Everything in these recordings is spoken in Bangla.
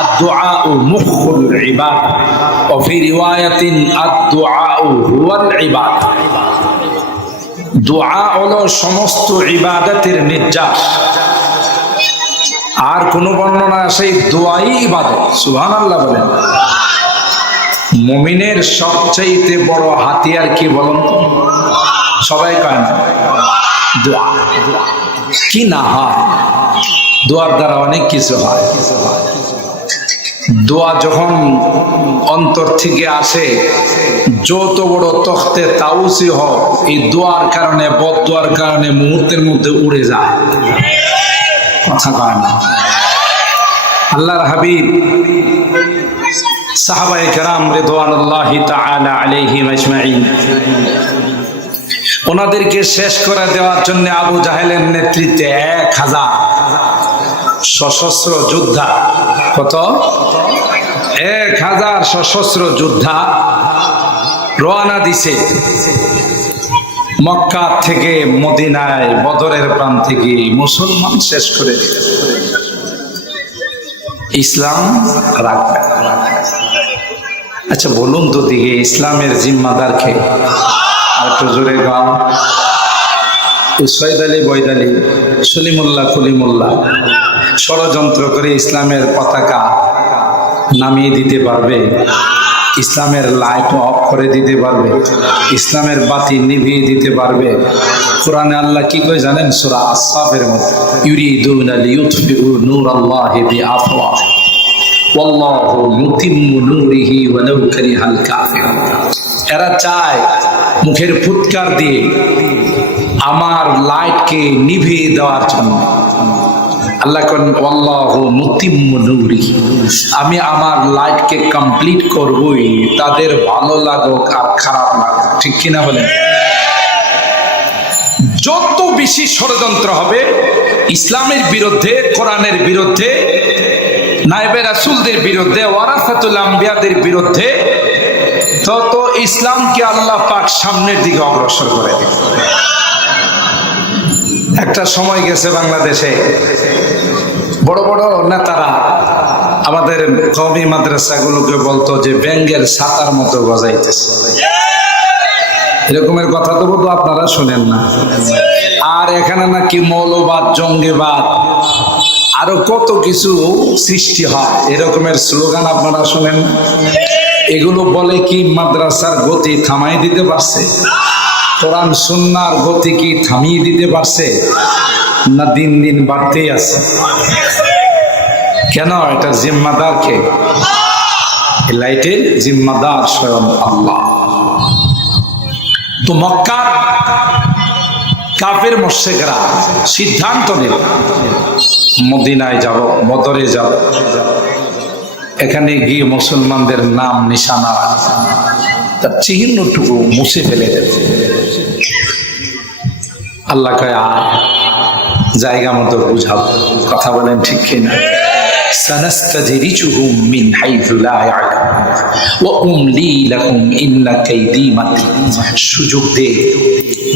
আদ-দুআউ মুখুল ইবাদা ওয়া ফি রিওয়ায়াতিন আদ-দুআউ হুয়াল ইবাদা। দোয়া হলো সমস্ত ইবাদতের নির্যাস। আর কোন বর্ণনা সেই দোয়াই ইবাদত। সুবহানাল্লাহ বলেন। মুমিনের সবচেয়ে বড় হাতিয়ার কি বলুন? সবাই কয় না দোয়া। কি না হয়? দোয়ার দ্বারা অনেক কিছু হয়। দোয়া যখন অন্তর থেকে আসে, যত বড় তখতে তাউসি হোক, এই দোয়ার কারণে, বদদোয়ার কারণে মুহূর্তের মধ্যে উড়ে যায়। কথা কয় না। আল্লাহর হাবিব সাহাবায়ে কেরাম রিদওয়ানুল্লাহি তাআলা আলাইহিম আজমাইন, ওনাদেরকে শেষ করে দেওয়ার জন্য আবু জাহেলের নেতৃত্বে 1000 সশস্ত্র যোদ্ধা, কত? 1000 সশস্ত্র যোদ্ধা রওনা দিছে মক্কা থেকে মদিনায়। বদরের প্রাণ থেকে মুসলমান শেষ করে ইসলাম রাখবে। আচ্ছা বলুন তো দিকে, ইসলামের জিম্মাদার কে? আর একটু জোরে গান। সৈয়দ আলী বৈদ আলী, সলিমুল্লাহ কলিমুল্লাহ ষড়যন্ত্র করে ইসলামের পতাকা নামিয়ে দিতে পারবে, ইসলামের লাইট অফ করে দিতে পারবে, ইসলামের বাতি নিভিয়ে দিতে পারবে। কোরআনে আল্লাহ কি কয় জানেন? সূরা আস-সাফের মধ্যে, ইউরিদুনা লিইউতফিউ নূরাল্লাহি বিআফওয়াহিহিম ওয়াল্লাহু মুতিম্মু নূরিহি ওয়ালাউ কারিহাল কাফিরুন। এরা চায় মুখের ফুৎকার দিয়ে আমার লাইটকে নিভিয়ে দেওয়ার জন্য। আল্লাহ কোন ওয়াল্লাহু মুতিম্মু নূরিহি, আমি আমার লাইটকে কমপ্লিট করবই, তাদের ভালো লাগুক আর খারাপ লাগুক। ঠিক কিনা বলেন? যত বেশি ষড়যন্ত্র হবে ইসলামের বিরুদ্ধে, কোরআনের বিরুদ্ধে, নায়েবে রাসূলদের বিরুদ্ধে, ওয়ারাসাতুল আম্বিয়াদের বিরুদ্ধে, তত ইসলামকে আল্লাহ পাক সামনের দিকে অগ্রসর করে দেন। একটা সময় গেছে বাংলাদেশে বড় বড় নেতারা আমাদের কওমি মাদ্রাসাগুলোকে বলতো যে ব্যাঙ্গের ছাতার মতো গজাইতেছে। এরকমের কথা তো বোধ আপনারা শোনেন না। আর এখানে নাকি মৌলবাদ, জঙ্গিবাদ, আরো কত কিছু সৃষ্টি হয়, এরকমের স্লোগান আপনারা শোনেন না। এগুলো বলে কি মাদ্রাসার গতি থামাই দিতে পারছে? কোরআন সুন্নাহর গতি কি থামিয়ে দিতে পারছে? না দিন দিন বাড়তেই আছে? কেন? এটা জিম্মাদার কে? লাইটের জিম্মাদার স্বয়ং আল্লাহ। তো মক্কা কাফের মুশরিকরা সিদ্ধান্ত নিল মদিনায় যাব, বদরে যাব, এখানে গিয়ে মুসলমানদের নাম নিশানা, তার চিহ্নটুকু মুছে ফেলে দেবে। আল্লাহ কয় জায়গা মতো বুঝাও। কথা বলেন ঠিক কিনা? সানাস্তাদরিজুহুম মিন হাইযু লা ইয়ালামুন ওয়া উমলি লাহুম ইন্না কাইদি মাতিন। সুযোগ দে,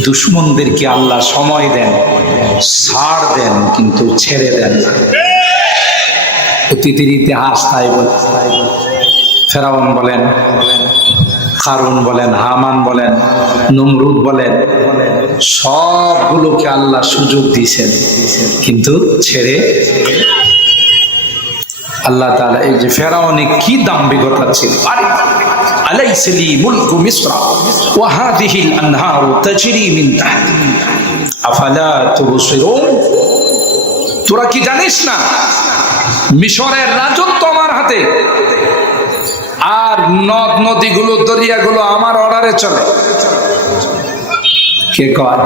দুশমনদেরকে আল্লাহ সময় দেন, ছাড় দেন, কিন্তু ছেড়ে দেন না। অতীতের ইতিহাস তাই বলে। ফেরাউন বলেন, কারুন বলেন, হামান বলেন, নমরুদ বলেন, সবগুলোকে আল্লাহ সুযোগ দিয়েছেন, কিন্তু ছেড়ে। আল্লাহ তাআলা এই যে ফেরাউনে কি দাম্ভিকতা ছিল, আলাইসা লি মুলকু মিসর ওয়া হাযিহিল আনহারু তাজরি মিন তাহতি আফালা তুবসিরুন। তোরা কি জানিস না মিশরের রাজত্ব আমার হাতে, আর নদ নদীগুলো, দরিয়াগুলো আমার অর্ডারে চলে। কে কয়?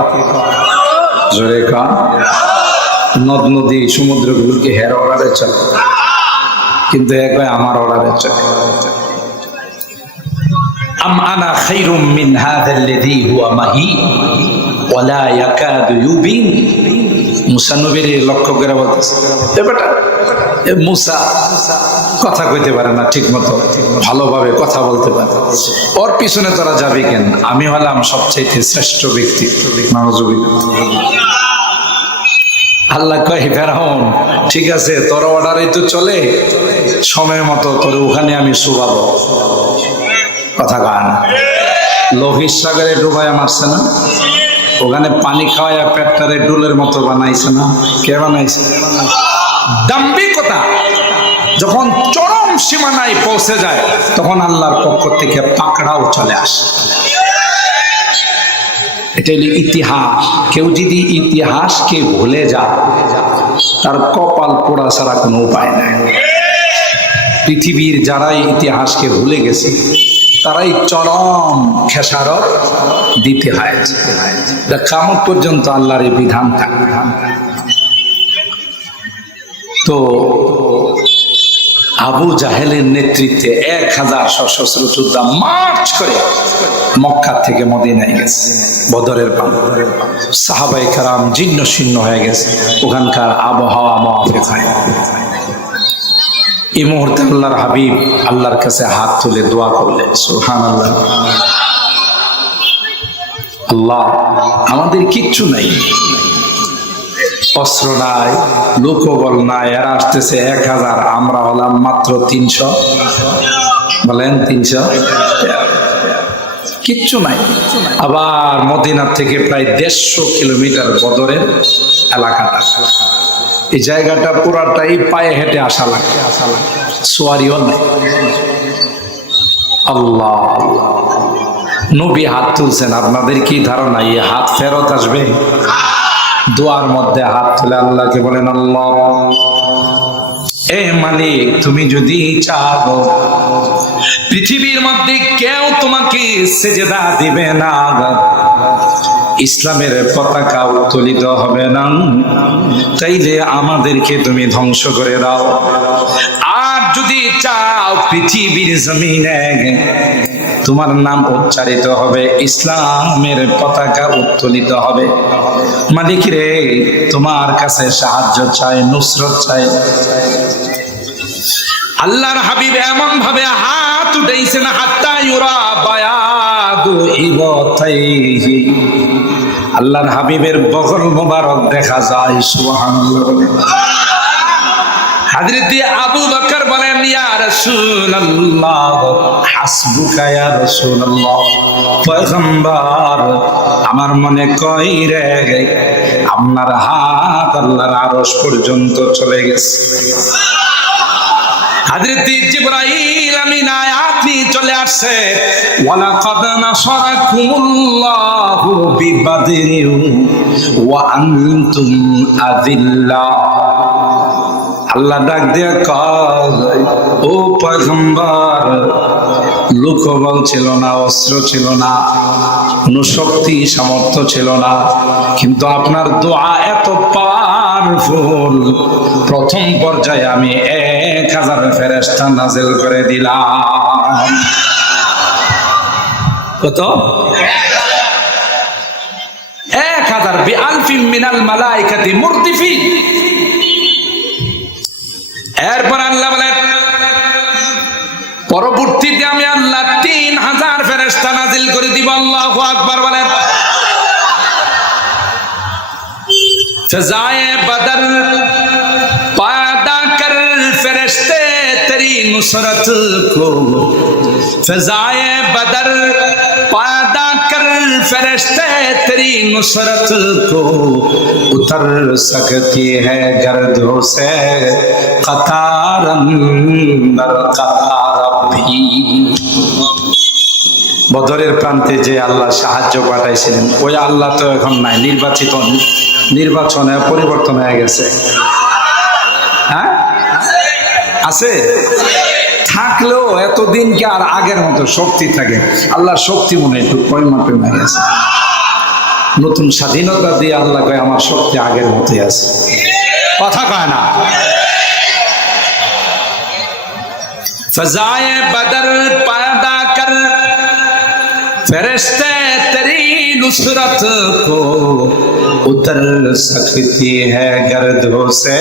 জোরে কয়। নদ নদী সমুদ্রগুলোকে হের অর্ডারে চলে, কিন্তু একবার আমার অর্ডারে চলে। আম আনা খায়রুম মিন হাযাল্লাযী হুয়া মাহিন ওয়া লা ইয়াকাদু ইউবিন। মুসা নবীর লক্ষ্য করে বলতেছে, এ বেটা, এ মুসা কথা কইতে পারে না ঠিক মতো, ভালোভাবে কথা বলতে পারে, ওর পিছনে তোরা যাবি কেন? আমি হলাম সবচাইতে শ্রেষ্ঠ ব্যক্তি। নাউযুবিল্লাহ। আল্লাহ কয়, ফেরাউন ঠিক আছে, তোর অর্ডারেই তো চলে, সময় মতো তোর ওখানে আমি শুবাবো। কথা কয় না? লোহিত সাগরে ডুবাইয়া মারছে না? ওখানে পানি খাওয়াইয়া পেটটারে ডুলের মতো বানাইছে না? কে বানাইছে? দাম্ভিকতা যখন চরম সীমানায় পৌঁছে যায় তখন আল্লাহর পক্ষ থেকে পাকড়াও চলে আসে। এটা হলো ইতিহাস। কেউ যদি ইতিহাসকে ভুলে যায় তার কপাল পোড়া ছাড়া কোনো উপায় নাই। পৃথিবীর যারাই ইতিহাসকে ভুলে গেছে তারাই চরম খেসারত দিতে হয়। কিয়ামত পর্যন্ত আল্লাহর এই বিধান থাকবে। তো আবু জাহেলের নেতৃত্বে 1000 সশস্ত্র যোদ্ধা মার্চ করে মক্কা থেকে মদিনায় গেছে। বদরের প্রান্তরে সাহাবায়ে কেরাম জীর্ণ শীর্ণ হয়ে গেছে, ওখানকার আবহাওয়া মুআফিক হয়। এই মুহূর্তে আল্লাহর হাবিব আল্লাহর কাছে হাত তুলে দোয়া করলেন, সুবহানাল্লাহ, আল্লাহ আমাদের কিচ্ছু নাই, অস্ত্র নাই, লোকবল নাই, এরা আসতেছে 1000, আমরা হলাম মাত্র 300। বলেন 300, কিচ্ছু নাই। আবার মদিনার থেকে প্রায় 150 কিলোমিটার বদরের এলাকাটা, এই জায়গাটা পুরাটাই পায়ে হেঁটে আসা লাগে, সোয়ারিও নাই। আল্লাহ, নবী হাত তুলছেন, আপনাদের কি ধারণা এই হাত ফেরত আসবে? দোয়ার মধ্যে হাত তুলে আল্লাহকে বলেন, আল্লাহ এ মালিক, তুমি যদি চাও পৃথিবীর মধ্যে কেউ তোমাকে সেজদা দিবে না, ইসলামের পতাকা উত্তোলিত হবে না, তাইলে আমাদেরকে তুমি ধ্বংস করে দাও। আর যদি চাও পৃথিবীর জমিনে তোমার নাম উচ্চারিত হবে, ইসলামের পতাকা উত্তোলিত হবে, মালিক রে তোমার কাছে সাহায্য চাই, নুসরত চাই। আল্লাহর হাবিব এমন ভাবে হাত উঠাইছেন, হাত্তা ইউরা বায়াদু ইবতাইহি, আল্লাহর হাবিবের বগল মোবারক দেখা যায়। সুবহানাল্লাহ। হযরত আবু বকর বলেন, ইয়া রাসূলুল্লাহ, হাসবুকা ইয়া রাসূলুল্লাহ, পয়গম্বর আমার মনে কই রে আপনার হাত আল্লাহর আরশ পর্যন্ত চলে গেছে। হযরত জিবরাইল আমিন আয়াত নিয়ে চলে আসছে, ওয়ালাকাদ নাসারাকুমুল্লাহু বিবাদরিন ওয়া আনতুম আযিল্লা। আল্লাহ ডাক দিয়ে কয়, ও পয়গম্বর, লোকবল ছিল না, অস্ত্র ছিল না, কোনো শক্তি সামর্থ্য ছিল না, কিন্তু আপনার দোয়া এত পাওয়ারফুল, প্রথম পর্যায়ে আমি 1000 ফেরেশতা নাযিল করে দিলাম। কত? 1000 বিআলফিন মিনাল মালাইকাতি মুরদিফিন। এরপর আল্লাহ বলেন, পরবর্তীতে আমি আল্লাহ 3000 ফেরেশতা নাযিল করে দিব। আল্লাহু আকবার বলেন। ফজায়ে বদর पैदा कर फरिश्ते तेरी नुसरत को, फजाए बदर पैदा कर फरिश्ते तेरी नुसरत को, उतर सकती है गर्दों से कतार अंदर कतार भी। বদরের প্রান্তে যে আল্লাহ সাহায্য পাঠাইছিলেন, ওই আল্লাহ তো এখন নাই, নির্বাচনে পরিবর্তন হয়ে গেছে। হ্যাঁ আছে, থাকলেও এতদিন কি আর আগের মতো শক্তি থাকে? আল্লাহর শক্তি মনে একটু পরিমাপে হয়ে গেছে। নতুন স্বাধীনতা দিয়ে আল্লাহ কয় আমার শক্তি আগের মতোই আছে। কথা কয় না? ফজায়ে বদর पैदा कर फरिश्ते तेरी नुसरत को, उतर सकती है गर्दों से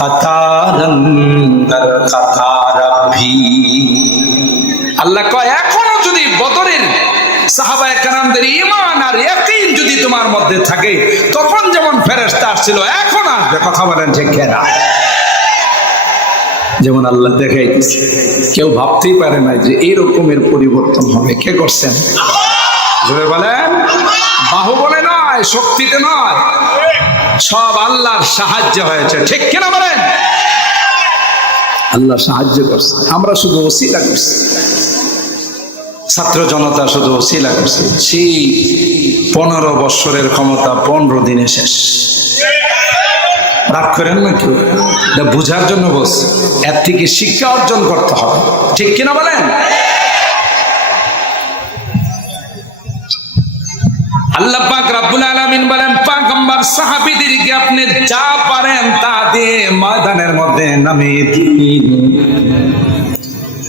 कतार अंदर कतार भी। আল্লাহ কয়, এখনো যদি বদরের সাহাবায়ে কেরামদের ঈমান আর ইয়াকিন যদি তোমার মধ্যে থাকে, তখন যেমন ফেরেশতা আসছিল এখন আসবে। কথা বলেন ঠিক কিনা? যেমন আল্লাহ দেখাইতেছে। কেউ ভাবতেই পারে না যে এইরকমের পরিবর্তন হবে। কে করছেন? জোরে বলেন। বাহুবলে নয়, শক্তিতে নয়, সব আল্লাহর সাহায্য হয়েছে। ঠিক কিনা বলেন? আল্লাহ সাহায্য করছে, আমরা শুধু ওসিলা করছি। ছাত্র জনতা শুধু ওসিলা করছে। সেই 15 বৎসরের ক্ষমতা 15 দিনে শেষ। রাগ করেন না কেউ, এটা বুঝার জন্য বলছে। এর থেকে শিক্ষা অর্জন করতে হবে। ঠিক কিনা বলেন? আল্লাহ পাক রব্বুল আলামিন বলেন, পয়গম্বর সাহাবীদেরকে আপনি যা পারেন তা দিয়ে ময়দানের মধ্যে নামিয়ে দিন।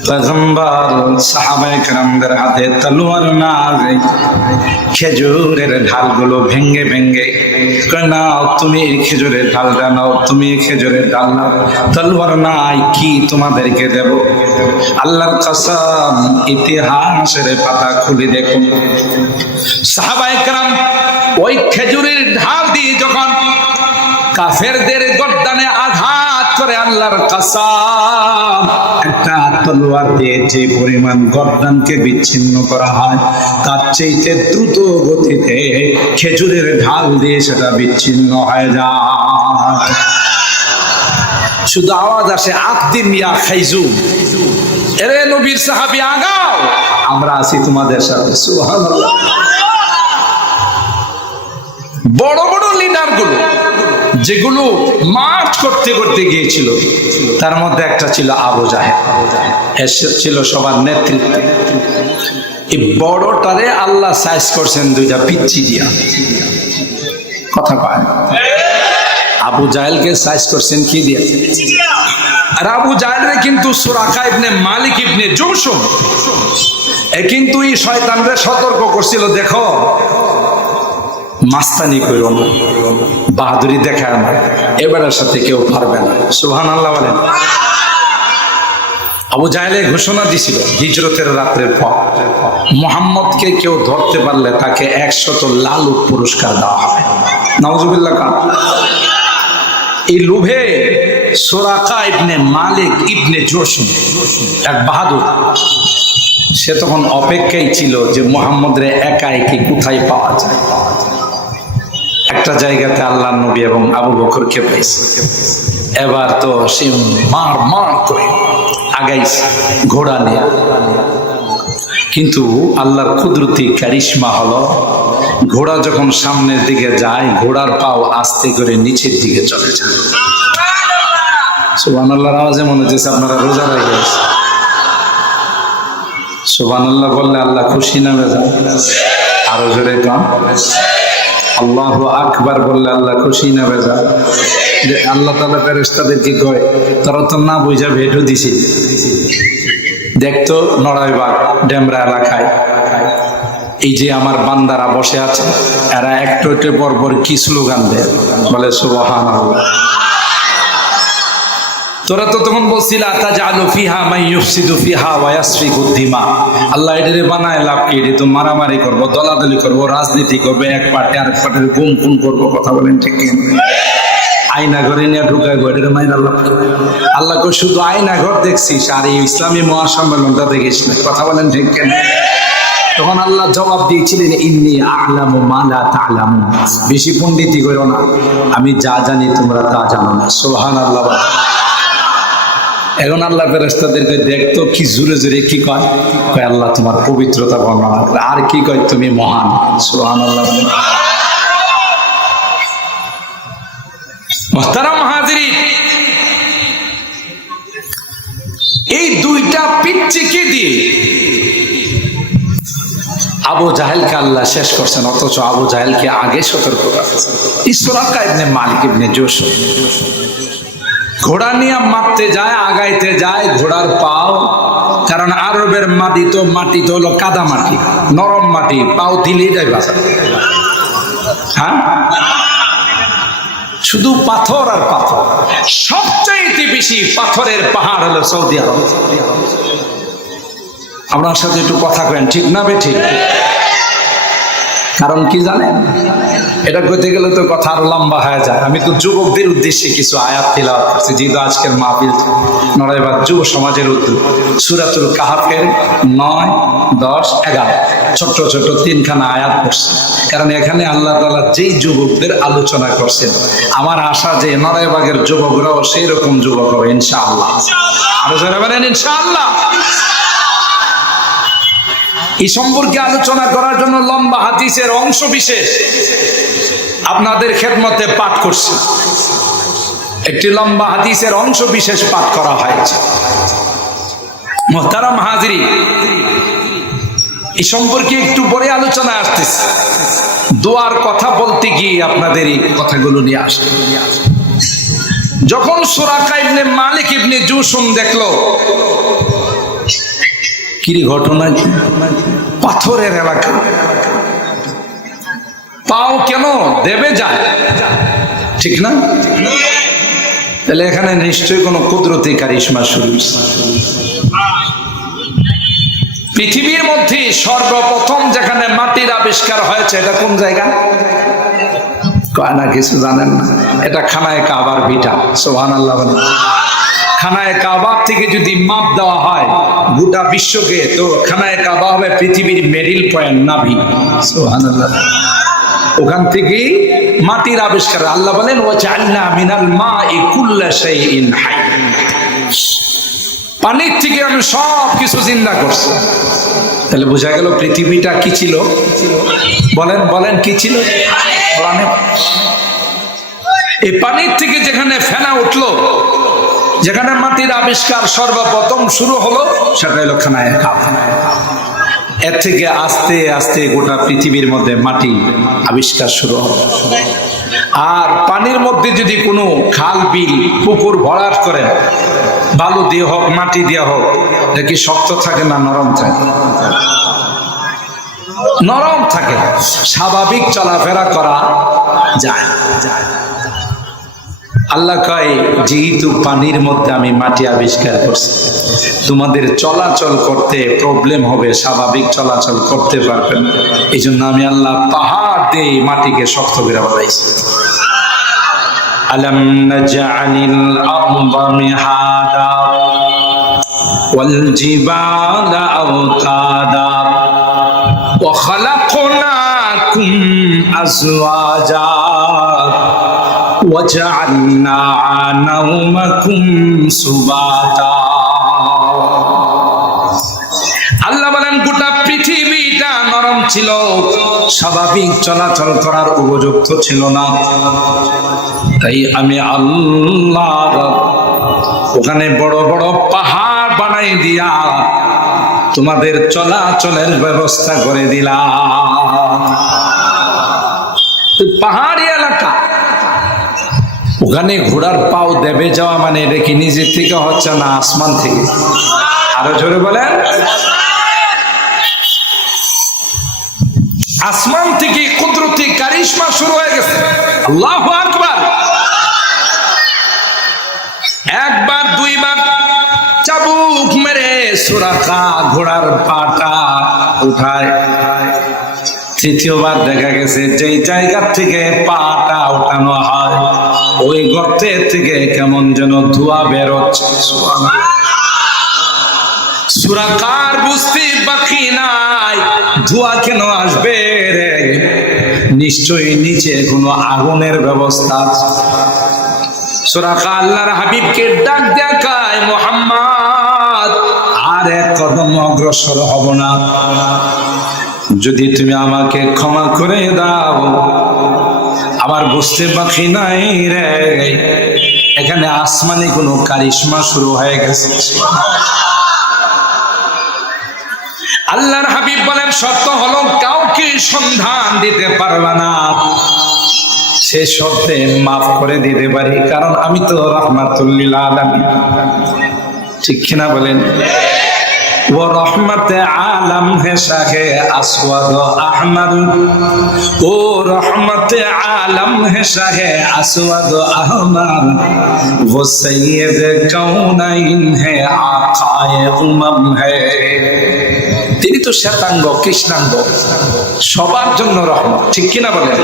পয়গম্বর সাহাবায়ে কেরামদের হাতে তলোয়ার না, খেজুরের ঢালগুলো ভেঙ্গে ভেঙ্গে নাও, তুমি এই খেজুরের ঢালটা নাও, তুমি এই খেজুরের ঢাল নাও। তলোয়ার নাই, কি তোমাদেরকে দেব? আল্লাহর কসম, ইতিহাসের পাতা খুলে দেখুন, সাহাবায়ে কেরাম ওই খেজুরের ঢাল দিয়ে যখন কাফেরদের গর্দানে আঘাত করে, আল্লাহর কসম, একটা তলোয়ার দিয়ে যে পরিমাণ গর্দানকে বিচ্ছিন্ন করা হয়, তার চাইতে দ্রুত গতিতে খেজুরের ঢাল দিয়ে সেটা বিচ্ছিন্ন হয়ে যায়। শুধু আওয়াজ আসে, আকদিম ইয়া খাইজু, এরে নবীর সাহাবী আগাও, আমরা আছি তোমাদের সাথে। সুবহানাল্লাহ। বড় বড় লিডার গুলো যেগুলো মার্চ করতে করতে গিয়েছিল, তার মধ্যে একটা ছিল আবু জাহেল। ছিল সবার নেতৃত্ব। এই বড়টারে আল্লাহ সাইজ করছেন 2টা পিচ্চি দিয়া। কথা পায়, আবু জাহেলকে সাইজ করছেন কি দিয়া? আর আবু জাহেলরে কিন্তু সুরাকা ইবনে মালিক ইবনে জুমশুম কিন্তু এই শয়তানরে সতর্ক করছিল, দেখো মাস্তানি করো না, বাহাদুরি দেখায় না, এবারের সাথে কেউ পারবে না। সুবহানাল্লাহ বলেন। আবু জাহেলে ঘোষণা দিছিল হিজরতের রাতের পর মুহাম্মদকে কেউ ধরতে পারলে তাকে 100 লাল উট পুরস্কার দেওয়া হবে। নাউজুবিল্লাহ। এই লোভে সুরাকা ইবনে মালিক ইবনে জুমশুম, এক বাহাদুর, সে তখন অপেক্ষায় ছিল যে মুহাম্মদের একা একি কোথায় পাওয়া যায়। একটা জায়গাতে আল্লাহ নবী এবং আবু বকরকে পাইছে। এবার তো সে মার মার করে আগাইছে ঘোড়া নিয়ে। কিন্তু আল্লাহর কুদরতি কারিশমা হলো, ঘোড়া যখন সামনের দিকে যায়, ঘোড়ার পাও আস্তে করে নিচের দিকে চলে যায়। সুবহানাল্লাহর আওয়াজে মনে হচ্ছে আপনারা রোজা রেখে আছেন। সুবহানাল্লাহ বললে আল্লাহ খুশি না বেজার? আরো জোরে কম। আল্লাহু আকবার বললে আল্লাহ খুশি না বেজার? আল্লাহ তাআলা ফেরেশতাদেরকে কয়, তোরা তো না বুঝা ভেটো দিছি, দেখতো নড়াই বাগ ডেমরা এলাকায় এই যে আমার বান্দারা বসে আছে, এরা একটু একটু পর পর কি স্লোগান দেয়, বলে সুবহানাল্লাহ। তোরা তো তখন বলছিল আতাজালু ফিহা মান ইউফসিদু ফিহা ওয়া ইয়াসফিকু দিমা, আল্লাহ এটারে বানায় লাভ কি? এটা তো মারামারি করবো, দলাদলি করবো, রাজনীতি করবো, এক পার্টি আরেক পার্টির গুম খুন করবো। কথা বলেন ঠিক কি? আয়না ঘরে নিয়ে ঢুকায় ঘরের মাইর আল্লাহ। আল্লাহকে শুধু আয়না ঘর দেখছিস, আর এই ইসলামী মহাসম্মেলনটা দেখিস না। কথা বলেন ঠিক কেন? তখন আল্লাহ জবাব দিয়েছিলেন, ইন্নী আ'লামু মা লা তা'লামুন, বেশি পণ্ডিতি করো না, আমি যা জানি তোমরা তা জানো না। সুবহানাল্লাহ। এখন আল্লাহ ফেরেশতাদেরকে দেখতো কি জোরে জোরে কি কয়, কয় আল্লাহ তোমার পবিত্রতা বর্ণনা করে, আর কি কয় তুমি মহান। সুবহানাল্লাহ। মুহতারাম হাজিরিন, এই 2টা পিচ্চিকে দিয়ে আবু জাহেলকে আল্লাহ শেষ করছেন, অথচ আবু জাহেলকে আগে সতর্ক করেছেন। সুরাকা ইবনে মালিক ইবনে জুমশুম ঘোড়া নিয়ে মারতে যায়, আগাইতে যায়, ঘোড়ার পাও, কারণ আরবের মাটি তো হলো কাদা মাটি, নরম মাটি, পাও দিলেই যায় বাঁচা। হ্যাঁ, শুধু পাথর আর পাথর। সবচাইতে বেশি পাথরের পাহাড় হলো সৌদি আরব। আপনার সাথে একটু কথা কেন, ঠিক না বে ঠিক? কারণ কি জানেন? এটা কইতে গেলে তো কথা আরো লম্বা হয়ে যায়। আমি তো যুবকদের উদ্দেশ্যে কিছু আয়াত তিলাওয়াত করছি, যেহেতু আজকের মাহফিল নড়াইবাদ যুব সমাজের উদ্যোগ। সূরাতুল কাহাফের 9, 10, 11 ছোট্ট ছোট্ট 3খানা আয়াত পড়ছি, কারণ এখানে আল্লাহ তাআলা যেই যুবকদের আলোচনা করছেন, আমার আশা যে নড়াইবাগের যুবকরাও সেই রকম যুবক হবে ইনশাআল্লাহ। আরো যারা বলেন ইনশাআল্লাহ। এই সম্পর্কে আলোচনা করার জন্য লম্বা হাদিসের অংশ বিশেষ আপনাদের খেদমতে পাঠ করছি। একটি লম্বা হাদিসের অংশ বিশেষ পাঠ করা হয়েছে। মুহতারাম হাজিরিন, এই সম্পর্কে একটু পরে আলোচনা আসতেছে। দোয়ার কথা বলতে গিয়ে আপনাদের এই কথাগুলো নিয়ে আসে। যখন সুরাকা ইবনে মালিক ইবনে জুশুম দেখলো, কি ঘটনা, পাথরের এলাকা, পাও কেন দেবে যায়, ঠিক না? তাহলে এখানে নিশ্চয়ই কোনো কুদরতি কারিশমা শুরু। পৃথিবীর মধ্যে সর্বপ্রথম যেখানে মাটির আবিষ্কার হয়েছে, এটা কোন জায়গা? কয় না কিছু জানেন না? এটা খানায়ে কাবার ভিটা। সুবহানাল্লাহ। খানায়ে কাবা থেকে যদি মাপ দেওয়া হয় গোটা বিশ্বকে, তো খানায়ে কাবা হবে পৃথিবীর মেরিল পয়েন্ট, নাভি। সুবহানাল্লাহ। ওখান থেকে মাটির আবিষ্কার। আল্লাহ বলেন ওয়াজআলনা মিনাল মাই কুল্লা শাইইন হাই, পানির থেকে আমি সব কিছু জিন্দা করছি। তাহলে বোঝা গেল পৃথিবীটা কি ছিল? বলেন বলেন কি ছিল? এই পানির থেকে যেখানে ফেনা উঠলো, যেখানে মাটির আবিষ্কার সর্বপ্রথম শুরু হলো, সেটা হলো খানায়ে কাবা। এর থেকে আস্তে আস্তে গোটা পৃথিবীর মধ্যে মাটি আবিষ্কার শুরু হলো। আর পানির মধ্যে যদি কোনো খাল, বিল, পুকুর ভরাট করেন, বালু দিয়ে হোক, মাটি দিয়ে হোক, এটা কি শক্ত থাকে না নরম থাকে? নরম থাকে, স্বাভাবিক চলাফেরা করা যায়। আল্লাহ কয়, যেহেতু পানির মধ্যে আমি মাটি আবিষ্কার করছি, তোমাদের চলাচল করতে প্রবলেম হবে, স্বাভাবিক চলাচল করতে পারবেন। এই জন্য আমি আল্লাহ পাহাড় দিয়ে মাটিকে শক্ত করে বানাইছি। আলাম নাজআলিল আরদা মিহাদা ওয়াল জিবালা আওতাদা ওয়া খালাকনাকুম আজওয়াজা وَجَعَلْنَا نَوْمَكُمْ سُبَاتًا। আল্লাহ বলেন গোটা পৃথিবীটা নরম ছিল, স্বাভাবিক চলাচল করার উপযুক্ত ছিল না। তাই আমি আল্লাহ ওখানে বড় বড় পাহাড় বানাই দিয়া তোমাদের চলাচলের ব্যবস্থা করে দিলাম। পাহাড়ি এলাকা, ওখানে ঘোড়ার পাও দেবে যাওয়া মানে এটা কি নিজের থেকে হচ্ছে না আসমান থেকে? আরো জোরে বলেন। আসমান থেকে কুদরতি কারিশমা শুরু হয়ে গেছে। আল্লাহু আকবার। একবার দুইবার চাবুক মেরে সুরাকা ঘোড়ার পাটা উঠায়। তৃতীয়বার দেখা গেছে যেই জায়গা থেকে পাটা উঠানো হয়, ওই গর্তের থেকে কেমন যেন ধোঁয়া বেরোচ্ছে। সুরাকার বুঝতে বাকি নাই, ধোঁয়া কেন আসবে রে? নিশ্চয়ই নিচে কোনো আগুনের ব্যবস্থা আছে। সুরাকা আল্লাহর হাবিবকে ডাক দেখায়, মুহাম্মদ আর এক কদম অগ্রসর হব না, যদি তুমি আমাকে ক্ষমা করে দাও। আমার বুঝতে বাকি নাই রে, এখানে আসমানি কোনো কারিশমা শুরু হয়ে গেছে। আল্লাহর হাবিব বলেন, শর্ত হলো কাউকে সন্ধান দিতে পারবে না, সে শর্তে মাফ করে দিতে পারি, কারণ আমি তো রাহমাতুল লিল আলামিন। ঠিক কিনা বলেন? वो रहमत आलम है शाहे अस्वद अहमद, वो रहमत आलम है शाहे अस्वद अहमद, वो सैयद कौनैन है आकाए उमम है। তিনি তো শ্বেতাঙ্গ কৃষ্ণাঙ্গ, সবার জন্য রহমত, ঠিক কিনা বলেন?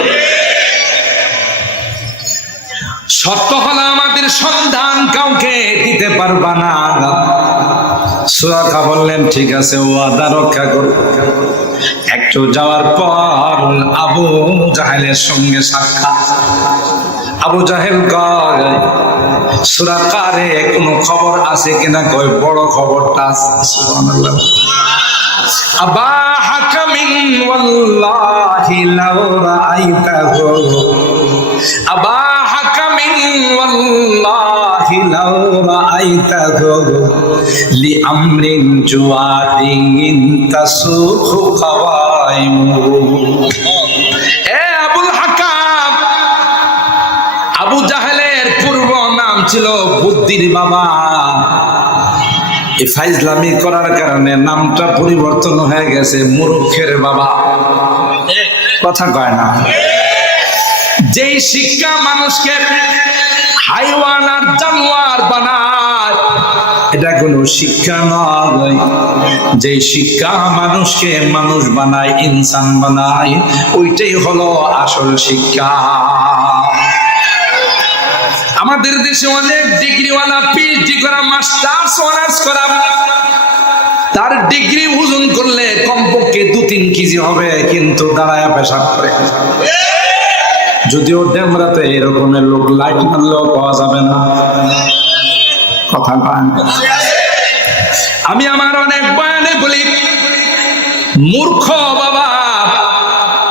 সত্য হলো আমাদের সন্ধান কাউকে দিতে পারবা না। সুরাকা বললেন ঠিক আছে, ওয়াদা রক্ষা করো। একটু যাওয়ার পর আবু জাহেলের সঙ্গে সাক্ষাৎ। আবু জাহেল কয়, সুরাকারে কোনো খবর আছে কিনা? কয় বড় খবরটা আছে। সুবহানাল্লাহ। আবা হাকামিন ওয়াল্লাহি লাউ রাআইতাহু, আবা হাকামিন ওয়াল্লাহি লাউ রাআইতাহু লিআমরিন জুয়াদিন তাসুখু কাওয়াইমু। এ আবুল হাকাম, আবু জাহেলের পূর্ব নাম ছিল বুদ্ধির বাবা। এই ফাইজলামি করার কারণে নামটা পরিবর্তন হয়ে গেছে মূর্খের বাবা। কথা কয় না? যেই শিক্ষা মানুষকে হাইওয়ান আর জানোয়ার বানায়, এটা কোনো শিক্ষা নয়। যেই শিক্ষা মানুষকে মানুষ বানায়, ইনসান বানায়, ওইটাই হলো আসল শিক্ষা। আমাদের দেশে অনেক ডিগ্রিওয়ালা, পিএইচডি করা, মাস্টার্স অনার্স করা, তার ডিগ্রি ওজন করলে কমপক্ষে 2-3 কেজি হবে, কিন্তু দাঁড়ায় পেশাব করে। যদিও ডেমরাতে এরকমের লোক লাইট মারলেও পাওয়া যাবে না। কথা পান? আমি আমার অনেক বয়ানে বলি, মূর্খ বাবা।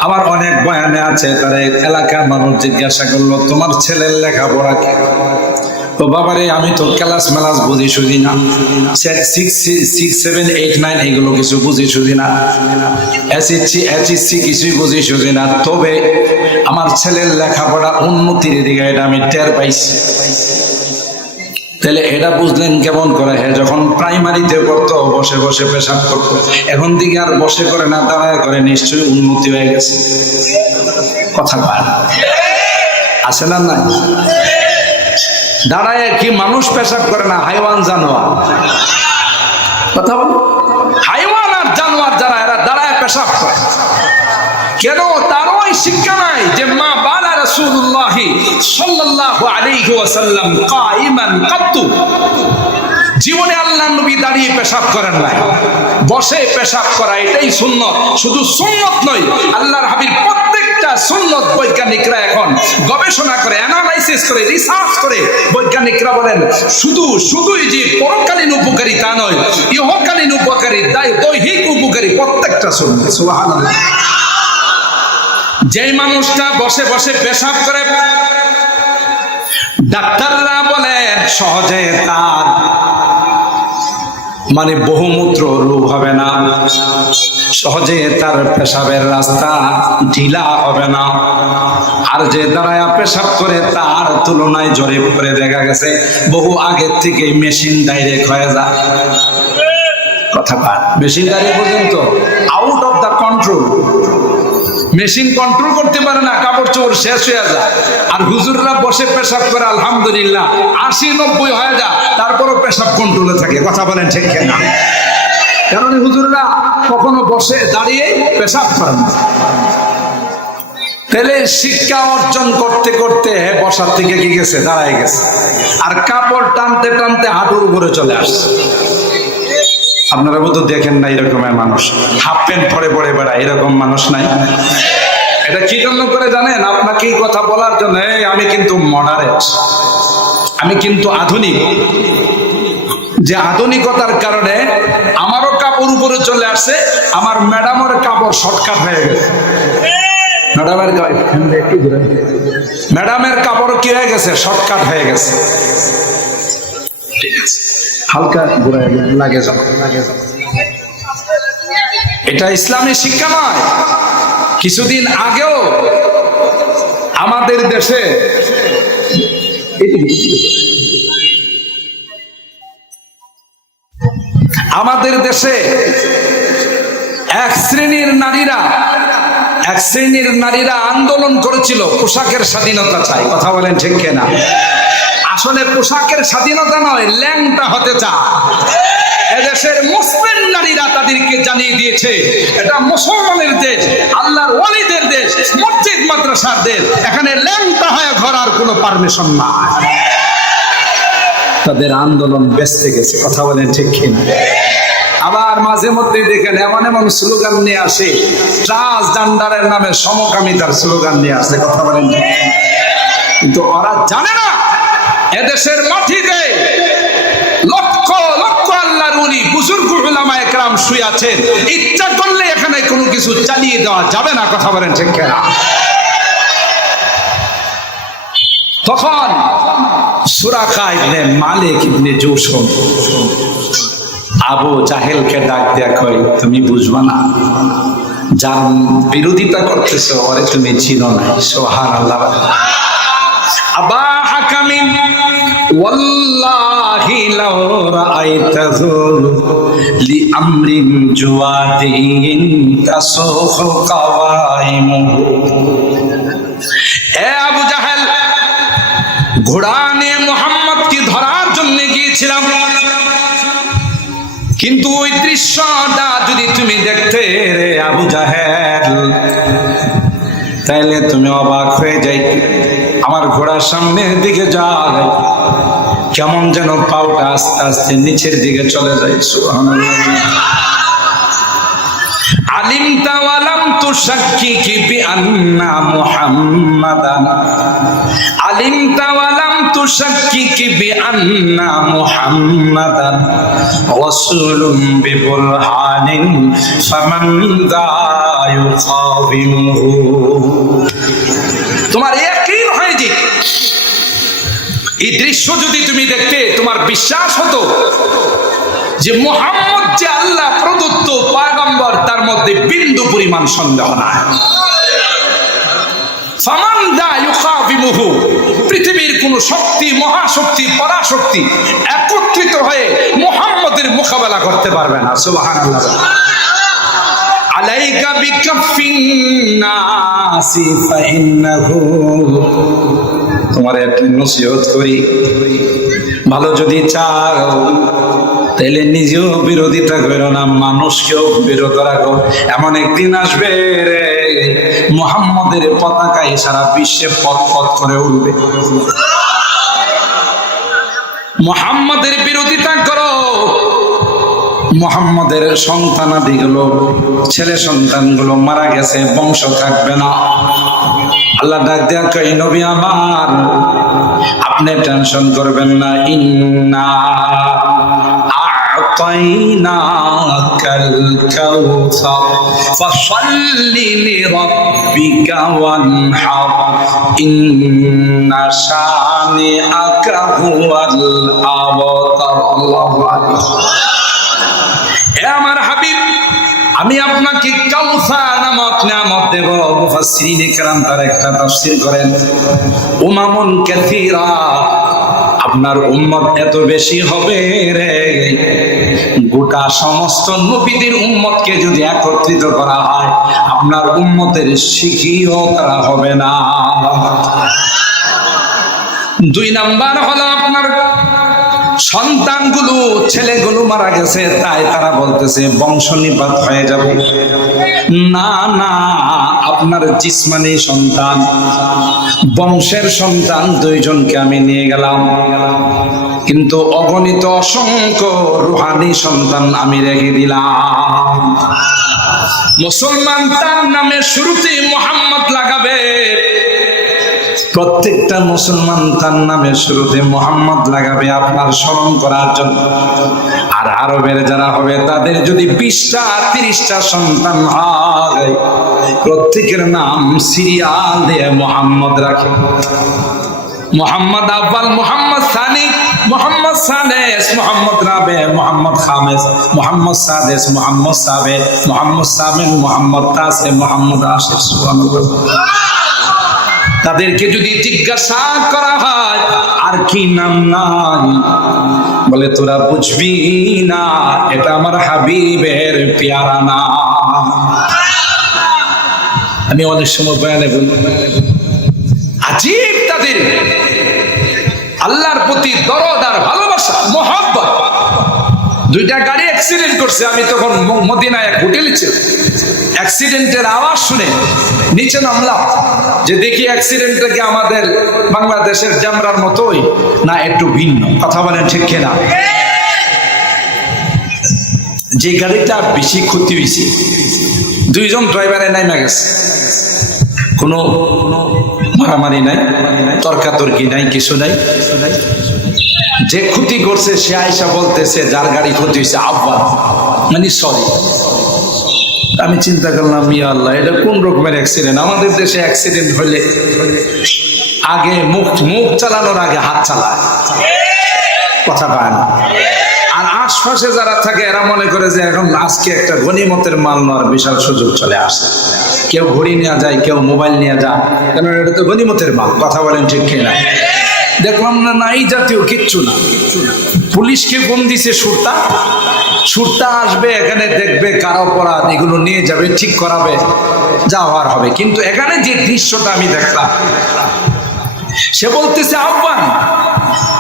আবার অনেক বয়ানে আছে, তার এলাকার মানুষ জিজ্ঞাসা করলো, তোমার ছেলের লেখাপড়া কি? তো বাবারে, আমি তো ক্লাস মেলাস বুঝি শুধু না, 6, 7, 8, 9 এগুলো কিছু বুঝি শুধু না, HSC কিছুই বুঝি শুধু না। তবে আমার ছেলের লেখাপড়া উন্নতির দিকে এটা আমি টের পাইছি। তাহলে এটা বুঝলেন কেমন করে? হ্যাঁ, যখন প্রাইমারিতে পড়তো বসে বসে পেশাব করতো, এখন দিকে আর বসে করে না, দাঁড়ায় করে, নিশ্চয়ই উন্নতি হয়ে গেছে। কথা কয় না? আছে না? নাই? দাঁড়ায় কি মানুষ পেশাব করে না? হাইওয়ান জানোয়ার। কথা বল, হাইওয়ান আর জানোয়ার যারা, এরা দাঁড়ায় পেশাব করে কেন? তারও শিক্ষা নাই যে মা বালা রাসূলুল্লাহ সাল্লাল্লাহু আলাইহি ওয়াসাল্লাম কাইমান কাত্তু, জীবনে আল্লাহর নবী দাঁড়িয়ে পেশাব করেন নাই, বসে পেশাব করা এটাই সুন্নত। শুধু সুন্নত নয়, আল্লাহর হাবিব প্রত্যেকটা সুন্নত বৈজ্ঞানিকরা এখন গবেষণা করে, অ্যানালাইসিস করে, রিসার্চ করে। বৈজ্ঞানিকরা বলেন শুধুই যে পরকালীন উপকারী তা নয়, ইহকালীন উপকারী, দৈহিক উপকারী প্রত্যেকটা সুন্নত। সুবহানাল্লাহ। যে মানুষটা বসে বসে পেশাব করে, ডাক্তাররা বলেন সহজে তার বহুমূত্র রোগ হবে না, সহজে তার পেশাবের রাস্তা ঢিলা হবে না। আর যে দাঁড়ায় পেশাব করে, তার তুলনায় জরিপ করে দেখা গেছে বহু আগের থেকে মেশিন ডাইরেক্ট হয়ে যায়। কথা পান? মেশিন ডাইরেক্ট পর্যন্ত out of the control. Machine control করতে পারে না, কাপড় চোপড় শেষ হয়ে যায়। আর হুজুররা বসে পেশাব করে আলহামদুলিল্লাহ 80-90 হয়ে যায়, তারপরও পেশাব কন্ট্রোলে থাকে। কথা বলেন ঠিক না? কারণ হুজুররা কখনো বসে দাঁড়িয়ে পেশাব করেন না। তাহলে শিক্ষা অর্জন করতে করতে বসার থেকে কি গেছে, দাঁড়ায় গেছে। আর কাপড় টানতে টানতে হাঁটুর উপরে চলে আসছে। আপনারা বোধ দেখেন না এরকমের মানুষ, হাফ প্যান্ট পরে পরে বেড়ায়, এরকম মানুষ নাই? এটা কি জন্য করে জানেন? আপনাকে এই কথা বলার জন্য, আমি কিন্তু মডারেট, আমি কিন্তু আধুনিক। যে আধুনিকতার কারণে আমারও কাপড় উপরে চলে আসছে, আমার ম্যাডামের কাপড় শর্টকাট হয়ে গেছে। ম্যাডামের কাপড় কি হয়ে গেছে? শর্টকাট হয়ে গেছে। ঠিক আছে, হালকা লাগে যাও। এটা ইসলামী শিক্ষা নয়। কিছুদিন আগেও আমাদের দেশে এক শ্রেণীর নারীরা আন্দোলন করেছিল, পোশাকের স্বাধীনতা চাই। কথা বলেন ঠিক কিনা? আসলে পোশাকের স্বাধীনতা নয়, ল্যাংটা হতে চায়। এদেশের মুসলিম নারীরা তাদেরকে জানিয়ে দিয়েছে এটা মুসলমানের দেশ, আল্লাহর ওয়ালিদের দেশ, মসজিদ মাদ্রাসার দেশ, এখানে ল্যাংটা হয়ে ঘর আর কোনো পারমিশন নাই। তাদের আন্দোলন বেঁচতে গেছে, কথা বলেন ঠিক কিনা? আবার মাঝে মধ্যে দেখেন এমন এমন স্লোগান নিয়ে আসে, ট্রান্সজেন্ডারের নামে সমকামিতার স্লোগান নিয়ে আসে, কথা বলেন। কিন্তু ওরা জানে না এদেশের মাটিতে লক্ষ লক্ষ আল্লাহর ওলি বুজুর্গ উলামায়ে কেরাম শুয়ে আছেন, ইচ্ছা করলে এখানে কোনো কিছু চালিয়ে দেওয়া যাবে না, কথা বলেন ঠিক কিনা? তখন সুরাকা ইবনে মালিক ইবনে জৌশন আবু জাহেলকে ডাক দিয়া কয়, তুমি বুঝবা না, যার বিরোধিতা করতেছ ওরে তুমি চিনো না। সুবহানাল্লাহ। আবা হাকামিন ওয়াল্লাহি লাউ রাআইতাহু লিআমরিন জুওয়াদিন তাসুহু কাওয়াইমুহু। এ আবু জাহেল, ঘোড়া নিয়ে মুহাম্মদকে ধরার জন্য গিয়েছিলাম, কিন্তু ওই দৃশ্যটা যদি তুমি দেখতে রে আবু জাহেল, তাইলে তুমি অবাক হয়ে যাই। আমার ঘোড়ার সামনের দিকে যায়, কেমন যেন পাউটা আস্তে আস্তে নিচের দিকে চলে যায়। সুবহানাল্লাহ। আলিমতা ওয়া লাম তুশাক্কিকি বিআন্না মুহাম্মাদান, আলিমতা ওয়া লাম তুশাক্কিকি বিআন্না মুহাম্মাদান রাসূলুন বিবুরহানিন ফামান দা ইউকাবিমুহু। তোমার ইয়াকিন হয় যে এই দৃশ্য যদি তুমি দেখতে তোমার বিশ্বাস হতো যে মুহাম্মদ যে আল্লাহ প্রদত্ত পয়গম্বর, তার মধ্যে বিন্দু পরিমাণ সন্দেহ নাই। ফামান দা ইউকাবিমুহু, পৃথিবীর কোন শক্তি, মহাশক্তি, পরাশক্তি একত্রিত হয়ে মুহাম্মদের মোকাবেলা করতে পারবে না। সুবহানাল্লাহ। আলাইকা বিকাফিন নাসি ফাইন্নাহু, তোমার একটা নসিহত করি, ভালো যদি চাও তাহলে নিজেও বিরোধিতা করো না, মানুষকেও বিরত রাখো। এমন একদিন আসবে রে, মুহাম্মদের পতাকায় সারা বিশ্বে পথ পথ করে উঠবে। মুহাম্মদের বিরোধিতা করো, মুহাম্মদের সন্তানাদিগুলো, ছেলে সন্তানগুলো মারা গেছে, বংশ থাকবে না। আল্লাহ ডাক দেয়া কই, নবী আমার আপনি টেনশন করবেন না, ইন্না আ'তাইনাকাল কাউসার ফাসাল্লি লিরাব্বিকা ওয়ানহার ইন্না শানিআকা হুয়াল আবতার। আল্লাহু আকবার। হে আমার হাবিব, আমি আপনাকে কাউসার নামক নিয়ামত দেব। মুফাসসিরিনে কেরাম তার একটা তাফসীর করেন, উমামুন কাসীরা, আপনার উম্মত এত বেশি হবে রে, গোটা সমস্ত নবীদের উম্মতকে যদি একত্রিত করা হয়, আপনার উম্মতের শিখিও তারা হবে না। দুই নাম্বার হলো আপনার সন্তানগুলো, ছেলেগুলো মারা গেছে, তাই তারা বলতেছে বংশ নিপাত হয়ে যাবে। না না, আপনার জিসমানি সন্তান, বংশের সন্তান দুইজনকে আমি নিয়ে গেলাম, কিন্তু অগণিত অসংখ্য রুহানি সন্তান আমি রেখে দিলাম। মুসলমান তার নামে শুরুতে মুহাম্মদ লাগাবে, প্রত্যেকটা মুসলমান তার নামে শুরুতে মুহাম্মদ লাগাবে আপনার স্মরণ করার জন্য। আর আরবের যারা হবে তাদের যদি 20টা 30টা সন্তান হয়, প্রত্যেকের নাম সিরিয়াল দিয়ে মুহাম্মদ রাখে। মোহাম্মদ আব্বাল, মোহাম্মদ সানি, মোহাম্মদ সাদেস, মোহাম্মদ রাবে, মোহাম্মদ খামেস, মোহাম্মদ সাদেস, মোহাম্মদ সাবে, মোহাম্মদ সামিন, মোহাম্মদ তাসে, মোহাম্মদ আশিস। সুবহানাল্লাহ। তাদেরকে যদি জিজ্ঞাসা করা হয় আর কি নাম নাই, বলে তোরা বুঝবি না, এটা আমার হাবিবের পেয়ারা নাম। আমি অনেক সময় বয়ানে বলি, আজীব তাদের আল্লাহর প্রতি দরদ আর ভালোবাসা, মহব্বত। দুইটা গাড়ি অ্যাক্সিডেন্ট করছে। আমি তখন মদিনায় এক হোটেলে ছিলাম। অ্যাক্সিডেন্টের আওয়াজ শুনে নিচে নামলাম যে দেখি অ্যাক্সিডেন্টটা কি আমাদের বাংলাদেশের জামরার মতোই না একটু ভিন্ন? কথা বলেন ঠিক কিনা? যে গাড়িটা বেশি ক্ষতি হয়েছে, দুইজন ড্রাইভারে নাইমা গেছে, কোনো মারামারি নাই, তর্কাতর্কি নাই, কিছু নাই। যে ক্ষতি করছে সে আয়সা বলতেছে যার গাড়ি ক্ষতি হয়েছে আব্বা, মানে সরি। আমি চিন্তা করলাম, ইয়া আল্লাহ, এটা কোন রকমের অ্যাক্সিডেন্ট? আমাদের দেশে অ্যাক্সিডেন্ট হলে আগে মুখ চালানোর আগে হাত চালায়, কথা পায় না। আর আশপাশে যারা থাকে এরা মনে করে যে এখন আজকে একটা গনিমতের মাল নেওয়ার বিশাল সুযোগ চলে আসে। কেউ ঘড়ি নিয়ে যায়, কেউ মোবাইল নিয়ে যায়, কেন এটা তো গনিমতের মাল। কথা বলেন ঠিক কিনা? দেখলাম না এই জাতীয় কিচ্ছু না। পুলিশকে ফোন দিছে, সুরতা আসবে এখানে, দেখবে কার অপরাধ, এগুলো নিয়ে যাবে, ঠিক করাবে, যা হওয়ার হবে। কিন্তু এখানে যে দৃশ্যটা আমি দেখলাম, সে বলতেছে আহ্বান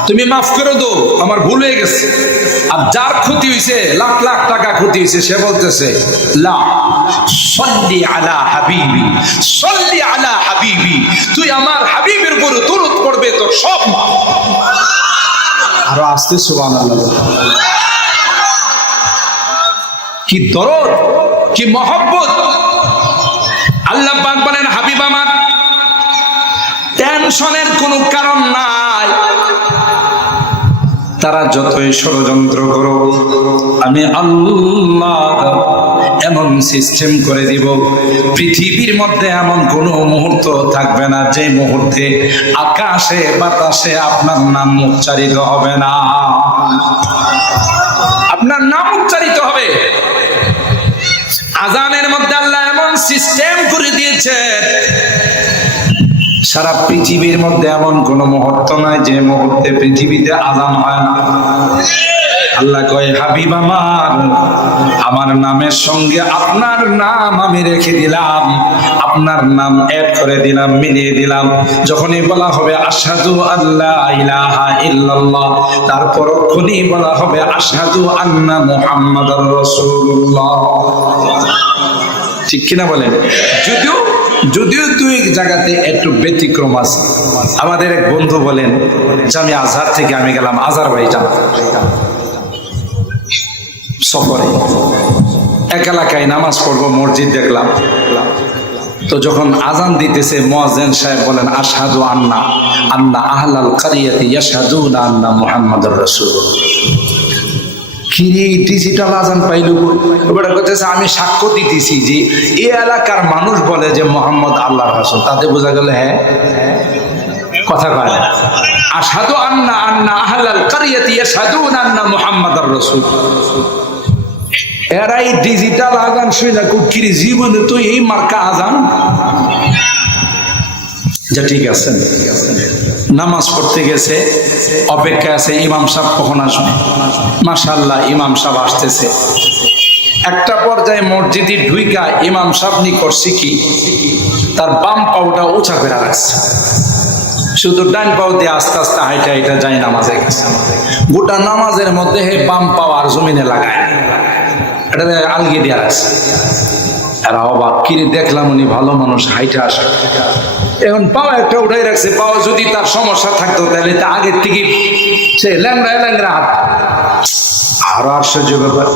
তুমি মাফ করে দো, আমার ভুল হয়ে গেছে। আর যার ক্ষতি হয়েছে, লাখ লাখ টাকা ক্ষতি হয়েছে, সে বলতেছে লা সল্লি আলা হাবিবি, সল্লি আলা হাবিবি, তুই আমার হাবিবের উপর দরুদ পড়বে, তোর সব মাফ। আরো আস্তে সুবহানাল্লাহ। কি দরদ, কি মহব্বত! আল্লাহ পাক বলেন হাবিব আমার, টেনশনের কোনো কারণ নাই। তারা যতই ষড়যন্ত্র করো, আমি আল্লাহ এমন সিস্টেম করে দিব, পৃথিবীর মধ্যে এমন কোনো মুহূর্ত থাকবে না যে মুহূর্তে আকাশে বাতাসে আপনার নাম উচ্চারিত হবে না। আপনার নাম উচ্চারিত হবে। আজানের মধ্যে আল্লাহ এমন সিস্টেম করে দিয়েছে, সারা পৃথিবীর মধ্যে এমন কোন মুহূর্ত নাই যে মুহূর্তে পৃথিবীতে আজান হয় না। আল্লাহ কয় হাবিব আমার নামের সঙ্গে আপনার নাম আমি রেখে দিলাম, আপনার নাম এড করে দিলাম, মিলিয়ে দিলাম। যখনই বলা হবে আশহাদু আল্লা ইলাহা ইল্লাল্লাহ, তারপর যখনই বলা হবে আশহাদু আন্না মুহাম্মাদুর রাসূলুল্লাহ। ঠিক কিনা বলেন? যদিও দুই জায়গাতে একটু ব্যতিক্রম আছে। আমাদের এক বন্ধু বলেন যে আমি আজহার থেকে আমি গেলাম আজারবাইজান সফরে, এক এলাকায় নামাজ পড়বো, মসজিদ দেখলাম। তো যখন আজান দিতেছে মুয়াজ্জিন সাহেব বলেন আশহাদু আন্না আহলাল কারিয়াতি ইয়াশহাদুনা আন্না মুহাম্মাদুর রাসূলুল্লাহ। কিরে ডিজিটাল আজান পাইল? এবার বলতেছে আমি সাক্ষ্য দিতেছি যে এই এলাকার মানুষ বলে যে মোহাম্মদ আল্লাহর রাসূল। তাতে বোঝা গেল হ্যাঁ, কথা কয় না। আশহাদু আন্না আহলাল কারিয়াতি ইয়াশহাদুনা আন্না মুহাম্মাদুর রাসূল। এরা এই ডিজিটাল আজান শুনে কিরে জীবনে তুই এই মার্কা আজান? যা ঠিক আছে, নামাজ পড়তে গেছে, অপেক্ষা আছে ইমাম সাহেব কখন আসবে। মাশাআল্লাহ ইমাম সাহেব আসতেছে। একটা পর্যায়ে মসজিদে ঢুইকা ইমাম সাহেব নি করছে কি, তার বাম পাওটা উঁচা করে রাখছে, শুধু ডান পাও দিয়ে আস্তে আস্তে হাইটা হাইটা যায় নামাজে গেছে। গোটা নামাজের মধ্যে হে বাম পাও আর জমিনে লাগায়, এটা আলগি দিয়ে রাখছে। আর অবাক, কিরে দেখলাম উনি ভালো মানুষ, হাইটা আসে, এখন পাও একটা উঠাই রাখছে। পাও যদি তার সমস্যা থাকতো তাহলে তা আগের থেকে সে ল্যাংড়া হাত। আরো আশ্চর্য ব্যাপার,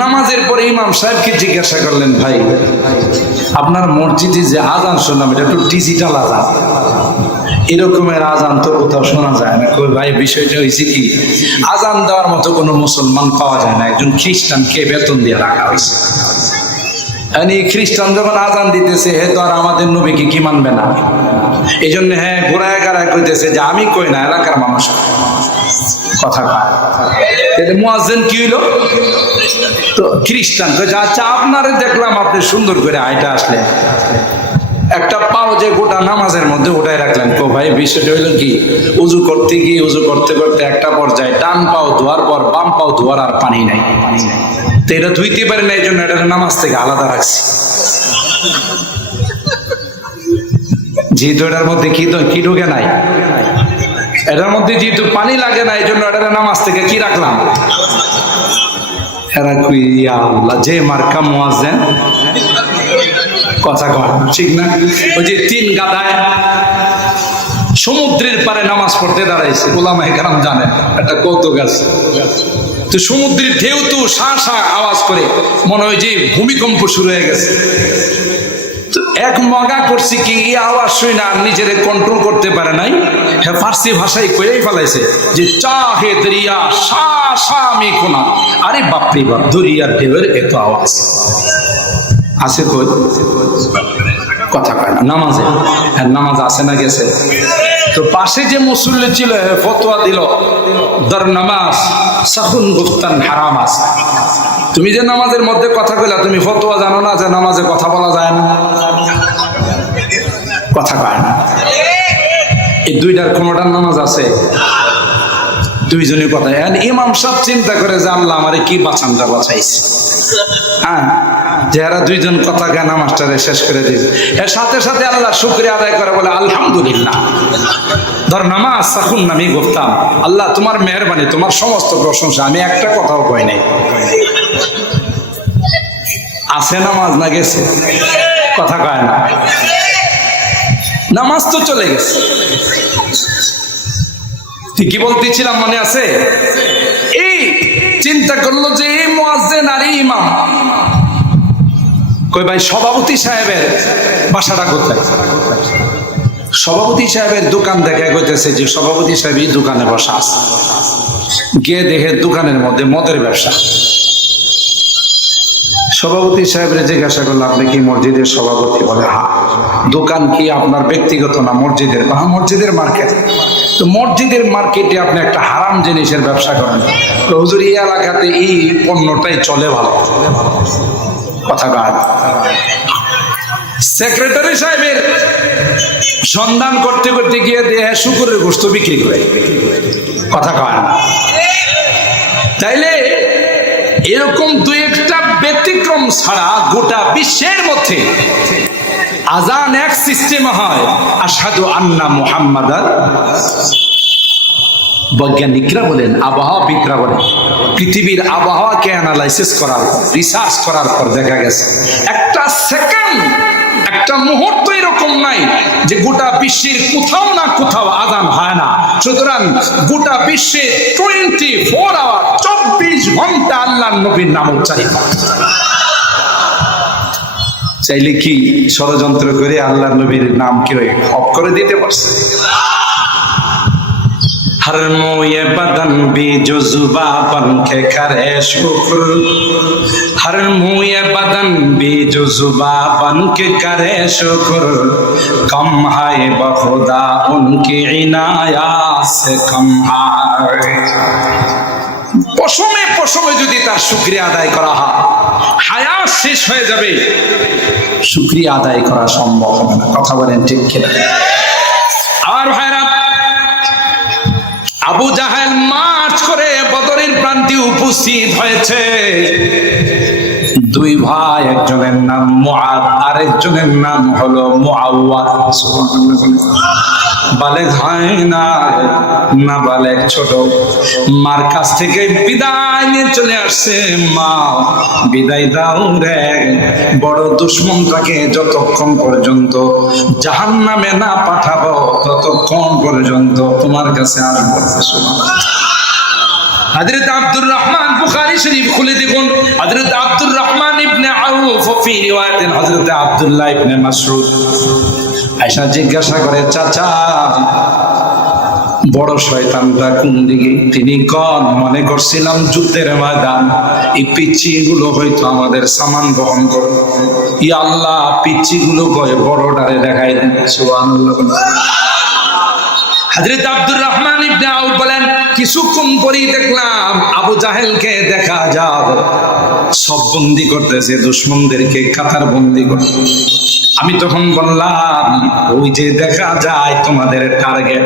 নামাজের পরে ইমাম সাহেবকে জিজ্ঞাসা করলেন ভাই আপনার মসজিদে যে আজান শুনলাম এটা একটু ডিজিটাল আজান, এরকমের আজান তো কোথাও শোনা যায় না। কই ভাই বিষয়টা হয়েছে কি, আজান দেওয়ার মতো কোনো মুসলমান পাওয়া যায় না, একজন খ্রিস্টানকে বেতন দিয়ে রাখা হয়েছে। খ্রিস্টান যখন আজান দিতেছে হে তো আর আমাদের নবীকে কি মানবে না, এই জন্য হ্যাঁ ঘোরায় গাড়ায় কইতেছে যে আমি কই না, এলাকার মানুষ কথা কয়। মুয়াজ্জিন কি হইলো, তো খ্রিস্টান। আচ্ছা আপনারে দেখলাম আপনি সুন্দর করে হাইটা আসলেন, একটা পাও যে গোটা নামাজের মধ্যে উঠাই রাখলেন। কো ভাই বিষয়টা হইলো কি, উজু করতে গিয়ে উজু করতে করতে একটা পর্যায়ে ডান পাও ধোয়ার পর বাম পাও ধোয়ার আর পানি নাই, তো এটা ধুইতে পারি না, এই জন্য এটা নামাজ থেকে আলাদা রাখছি। যেহেতু এটার মধ্যে কি ঢুকে নাই, এটার মধ্যে যেহেতু পানি লাগে না, এই জন্য এটা নামাজ থেকে কি রাখলাম, এরা কই ইয়া আল্লাহ, যে মার্কা মুয়াজ্জিন কথা কয় ঠিক না? ওই যে 3 গাদায় সমুদ্রের পারে নামাজ পড়তে দাঁড়াইছে, ওলামায়ে কেরাম জানেন একটা কৌতুক আছে। তো সমুদ্রের ঢেউ তো শা শা আওয়াজ করে, মনে হয় যে ভূমিকম্প শুরু হয়ে গেছে। তো এক মগা করছে কি, এই আওয়াজ শুই না নিজেরে কন্ট্রোল করতে পারে নাই, হ্যাঁ ফার্সি ভাষায় কয়েই ফেলাইছে যে চাহে দরিয়া শা শা মে কোনা। আরে বাপরে বাপ, দরিয়ার ঢেউয়ের এত আওয়াজ আছে কই? কথা কয় না নামাজে। হ্যাঁ নামাজ আছে না গেছে? তো পাশে যে মুসল্লি ছিল ফতোয়া দিল, দর নামাজ সাহুন গুফতান হারাম আছে। তুমি যে নামাজের মধ্যে কথা কইলা, তুমি ফতোয়া জানো না যে নামাজে কথা বলা যায় না? কথা কয় না। এই দুইটার কোনটার নামাজ আছে? দুইজনের কথা। ইমাম সাহেব চিন্তা করে যে আল্লাহ আমারে কি বাঁচানটা বাঁচাইছে, হ্যাঁ যারা দুইজন কথা জ্ঞান মাস্টারে শেষ করে দিয়েছে। এর সাথে সাথে আল্লাহ শুকরিয়া আদায় করে বলে আলহামদুলিল্লাহ। ধর নামাজ সাকুন নামি গুফতাম, আল্লাহ তোমার মেহেরবানি, তোমার সমস্ত প্রশংসা, আমি একটা কথাও কই নাই। আছে নামাজ না গেছে? কথা কয় না। নামাজ তো চলে গেছে। কি বলতেছিলাম মনে আছে? এই চিন্তা করলো যে এই মুয়াজ্জিন আর ইমাম, কই ভাই সভাপতি সাহেবের বাসাটা কোথায়? সভাপতি সাহেবের দোকান দেখে কইতেছে যে সভাপতি সাহেব এই দোকানে বসা আছে। গিয়ে দেখে দোকানের মধ্যে মদের ব্যবসা। সভাপতি সাহেবের জিজ্ঞাসা করলো আপনি কি মসজিদের সভাপতি? বলে হ্যাঁ। দোকান কি আপনার ব্যক্তিগত না মসজিদের? হ্যাঁ মসজিদের মার্কেট। তো মসজিদের মার্কেটে আপনি একটা হারাম জিনিসের ব্যবসা করেন। তো হুজুর এই এলাকাতে এই পণ্যটাই চলে ভালো। কথা কার? সেক্রেটারি সাহেবের সন্ধান করতে করতে গিয়ে দেহে শুকুরের গোশত বিক্রি করে। কথা কার? তাইলে এরকম দুই একটা ব্যতিক্রম ছাড়া গোটা বিশ্বের মধ্যে আজান এক সিস্টেম হয়, আশহাদু আন্না মুহাম্মাদান। বৈজ্ঞানিকরা বলেন, আবহাওয়াবিদরা বলেন, পৃথিবীর আবহাওয়াকে অ্যানালাইসিস করার পর, রিসার্চ করার পর দেখা গেছে একটা সেকেন্ড, একটা মুহূর্ত এরকম নাই যে গোটা বিশ্বের কোথাও না কোথাও আজান হয় না। সুতরাং গোটা বিশ্বে 24 আওয়ার 24 ঘন্টা আল্লাহর নবীর নাম উচ্চারিত। চাইলে কি ষড়যন্ত্র করে আল্লাহর নবীর নাম কেউ অফ করে দিতে পারছে? हर मोए बदन भी जो जुबा बन के करे शुक्र, हर मोए बदन भी जो जुबा बन के करे शुक्र, कम है बखुदा उनकी इनायात से कम है। পশমে পশমে যদি তার শুকরিয়া আদায় করা হয়, হায়াত শেষ হয়ে যাবে, শুকরিয়া আদায় করা সম্ভব হবে না। কথা বলেন ঠিক কিনা? আর ভাইরা, আবু জাহেল মার্চ করে বদরের প্রান্তে উপস্থিত হয়েছে। দুই ভাই, একজনের নাম মুআদ, আরেকজনের নাম হলো মুআওয়াদ। বালেগ হয় না, না বালেগ ছোট। মার কাছ থেকে বিদায় নিয়ে চলে আসছে। মা বিদায় দাও রে, বড় দুশ্মনটাকে যতক্ষণ পর্যন্ত জাহান্নামে না পাঠাবো ততক্ষণ পর্যন্ত তোমার কাছে আসবো। হযরত আব্দুর রহমান, বুখারী শরীফ খুলে দেখুন, হযরত আব্দুর রহমান ইবনে আউফ ফি রিওয়ায়াতিন হযরত আব্দুল্লাহ ইবনে মাসউদ। আয়েশা জিজ্ঞাসা করে, চাচা বড় শয়তানটা কোন দিকে? তিনি কোন? মনে করছিলাম যুদ্ধের ময়দান, এই পিচ্চিগুলো হয়তো আমাদের সামান বহন করবে। ইয়া আল্লাহ, পিচ্চিগুলো কয় বড়টারে দেখাই দেন। সুবহানাল্লাহ। হযরত আব্দুর রহমান ইবনে আউফ বলেন, কিছুক্ষণ পরেই দেখলাম আবু জাহেলকে দেখা যায় সব বন্দি করতেছে, দুশমনদেরকে কাতার বন্দি করে। আমি তখন বললাম, ওই যে দেখা যায় তোমাদের টার্গেট।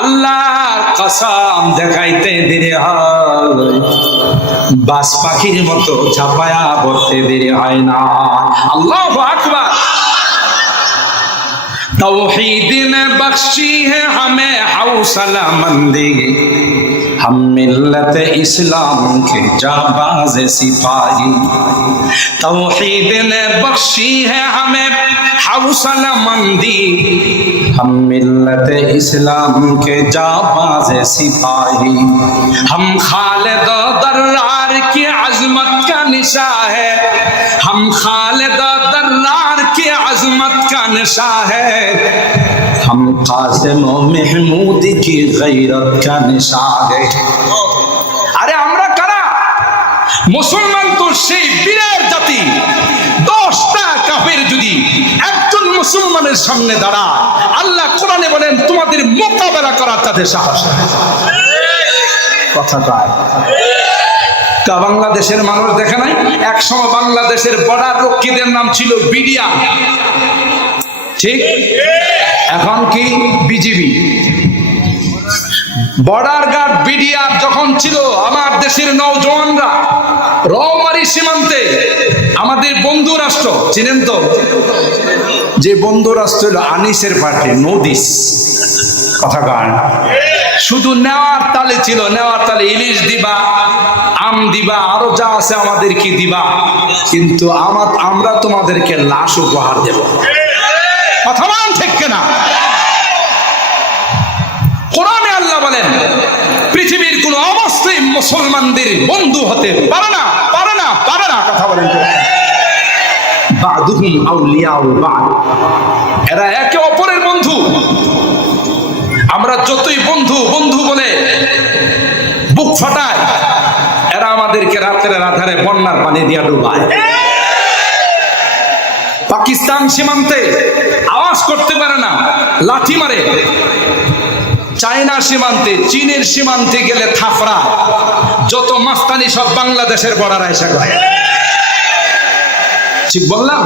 আল্লাহর কসম, দেখাইতে দেরি হয়, বাস পাখির মতো ঝাপায়া পড়তে দেরি হয় না। আল্লাহু আকবার। तौहीद ने बख्शी है हमें हौसला मंदी, हम मिल्लत इस्लाम के जाबाज सिपाही, तौहीद ने बख्शी है हमें हौसला मंदी, हम मिल्लत इस्लाम के जाबाज सिपाही, हम खालिद दर्रार की अजमत का निशा है, हम खालिद दर्रार की अजमत का निशा है, हम कासिम महमूद की गैरत का निशा है। अरे আমরা কারা? মুসলমান তো সেই বীরের জাতি। 10টা কাফের যদি একজন মুসলমানের সামনে দাঁড়ায়, আল্লাহ কোরআনে বলেন তোমাদের মোকাবেলা করার তাদের সাহস নেই। কথা কয় তা বাংলাদেশের মানুষ দেখে নাই? একসময় বাংলাদেশের বর্ডার রক্ষীদের নাম ছিল বিডিয়া, ঠিক? এখন কি বিজিবি। বর্ডার গার্ড বিডিআর যখন ছিল, আমার দেশের নওজওয়ানরা রৌমারী সীমান্তে আমাদের বন্ধু রাষ্ট্র, চিনেন তো? যে বন্ধু রাষ্ট্র হলো আনিসের পার্টি, নদিস। কথা কয় শুধু নেওয়ার তালে ছিল, নেওয়ার তালে ইলিশ দিবা, আম দিবা, আরো যা আছে আমাদের কি দিবা, কিন্তু আমরা তোমাদেরকে লাশ উপহার দেব। কথা বলেন ঠিক কিনা? কোরআনে আল্লাহ বলেন পৃথিবীর কোন অবস্থায় মুসলমানদের বন্ধু হতে পারে না, পারে না, পারে না। কথা বলেন বাদুহুম আউলিয়াউ বাদ, এরা একে অপরের বন্ধু। আমরা যতই বন্ধু বন্ধু বলে বুক ফাটায়, এরা আমাদেরকে রাতের আধারে বন্যার পানি দিয়া ডুবায়। পাকিস্তান সীমান্তে আওয়াজ করতে পারে না, লাঠি মারে। চায়না সীমান্তে, চীনের সীমান্তে গেলে থাফরা, যত মাস্তানি সব বাংলাদেশের বর্ডার আয়সা করে। ঠিক বললাম?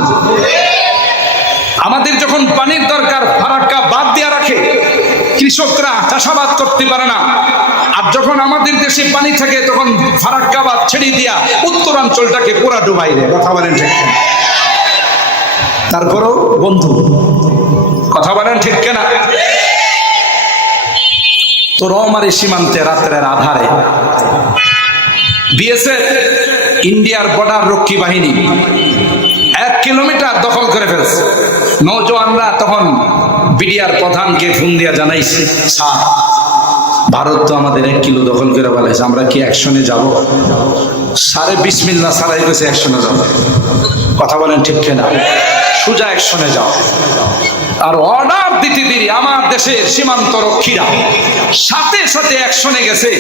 আমাদের যখন পানির দরকার, ফারাক্কা বাদ দিয়া রাখে, কৃষকরা চাষাবাদ করতে পারে না। আর যখন আমাদের দেশে পানি থাকে, তখন ফারাক্কা বাদ ছেড়ে দিয়া উত্তরাঞ্চলটাকে পুরা ডুবাই দেয়। কথা বলেন ঠিক কিনা? তারপরও বন্ধু। কথা বলেন ঠিক কিনা? তো রৌমারী সীমান্তে রাত্রের আধারে বিএসএফ, ইন্ডিয়ার বর্ডার রক্ষী বাহিনী 1 কিলোমিটার দখল করে ফেলছে। নওজওয়ানরা তখন বিডিআর প্রধানকে ফোন দিয়া জানাইছে, স্যার ভারত তো আমাদের 1 কিলো দখল করে ফেলেছে, আমরা কি অ্যাকশনে যাব? সারে বিসমিল্লাহ সারাই গেছে অ্যাকশনে যাব। কথা বলেন ঠিক কিনা? সোজা অ্যাকশনে যাও। আর অর্ডার দিতে দেরি আমার দেশের সীমান্ত রক্ষীরা সাথে সাথে অ্যাকশনে গেছে।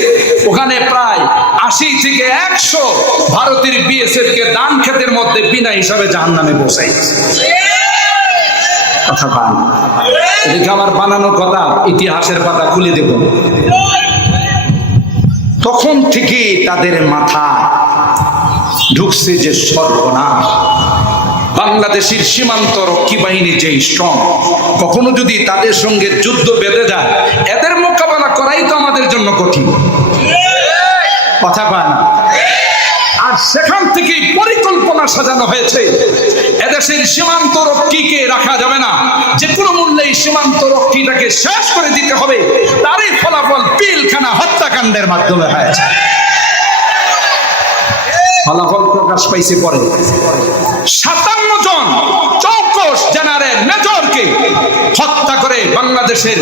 ওখানে প্রায় 80 থেকে 100 ভারতের বিএসএফ কে ধান ক্ষেতের মধ্যে বিনা হিসাবে জাহান্নামে পৌঁছাই। কথা পান, এদিকে আমার বানানো কথা, ইতিহাসের পাতা খুলে দেব। তখন থেকে তাদের মাথা ঢুকছে যে সর্বনাশ, বাংলাদেশের সীমান্ত রক্ষী বাহিনী যে স্ট্রং, কখনো যদি তাদের সঙ্গে যুদ্ধ বেঁধে যায়, এদের মোকাবেলা করাই তো আমাদের জন্য কঠিন। কথা পায় না? আর সেখান থেকে পরিকল্পনা সাজানো হয়েছে, এদেশের সীমান্ত রক্ষীকে রাখা যাবে না, যে কোনো মূল্যে সীমান্ত রক্ষীটাকে শেষ করে দিতে হবে। তারই ফলাফল পিলখানা হত্যাকাণ্ডের মাধ্যমে হয়েছে। ফলাফল প্রকাশ পাইছে পরে। 57 জন চৌকস জেনারেল মেজরকে হত্যা করে বাংলাদেশের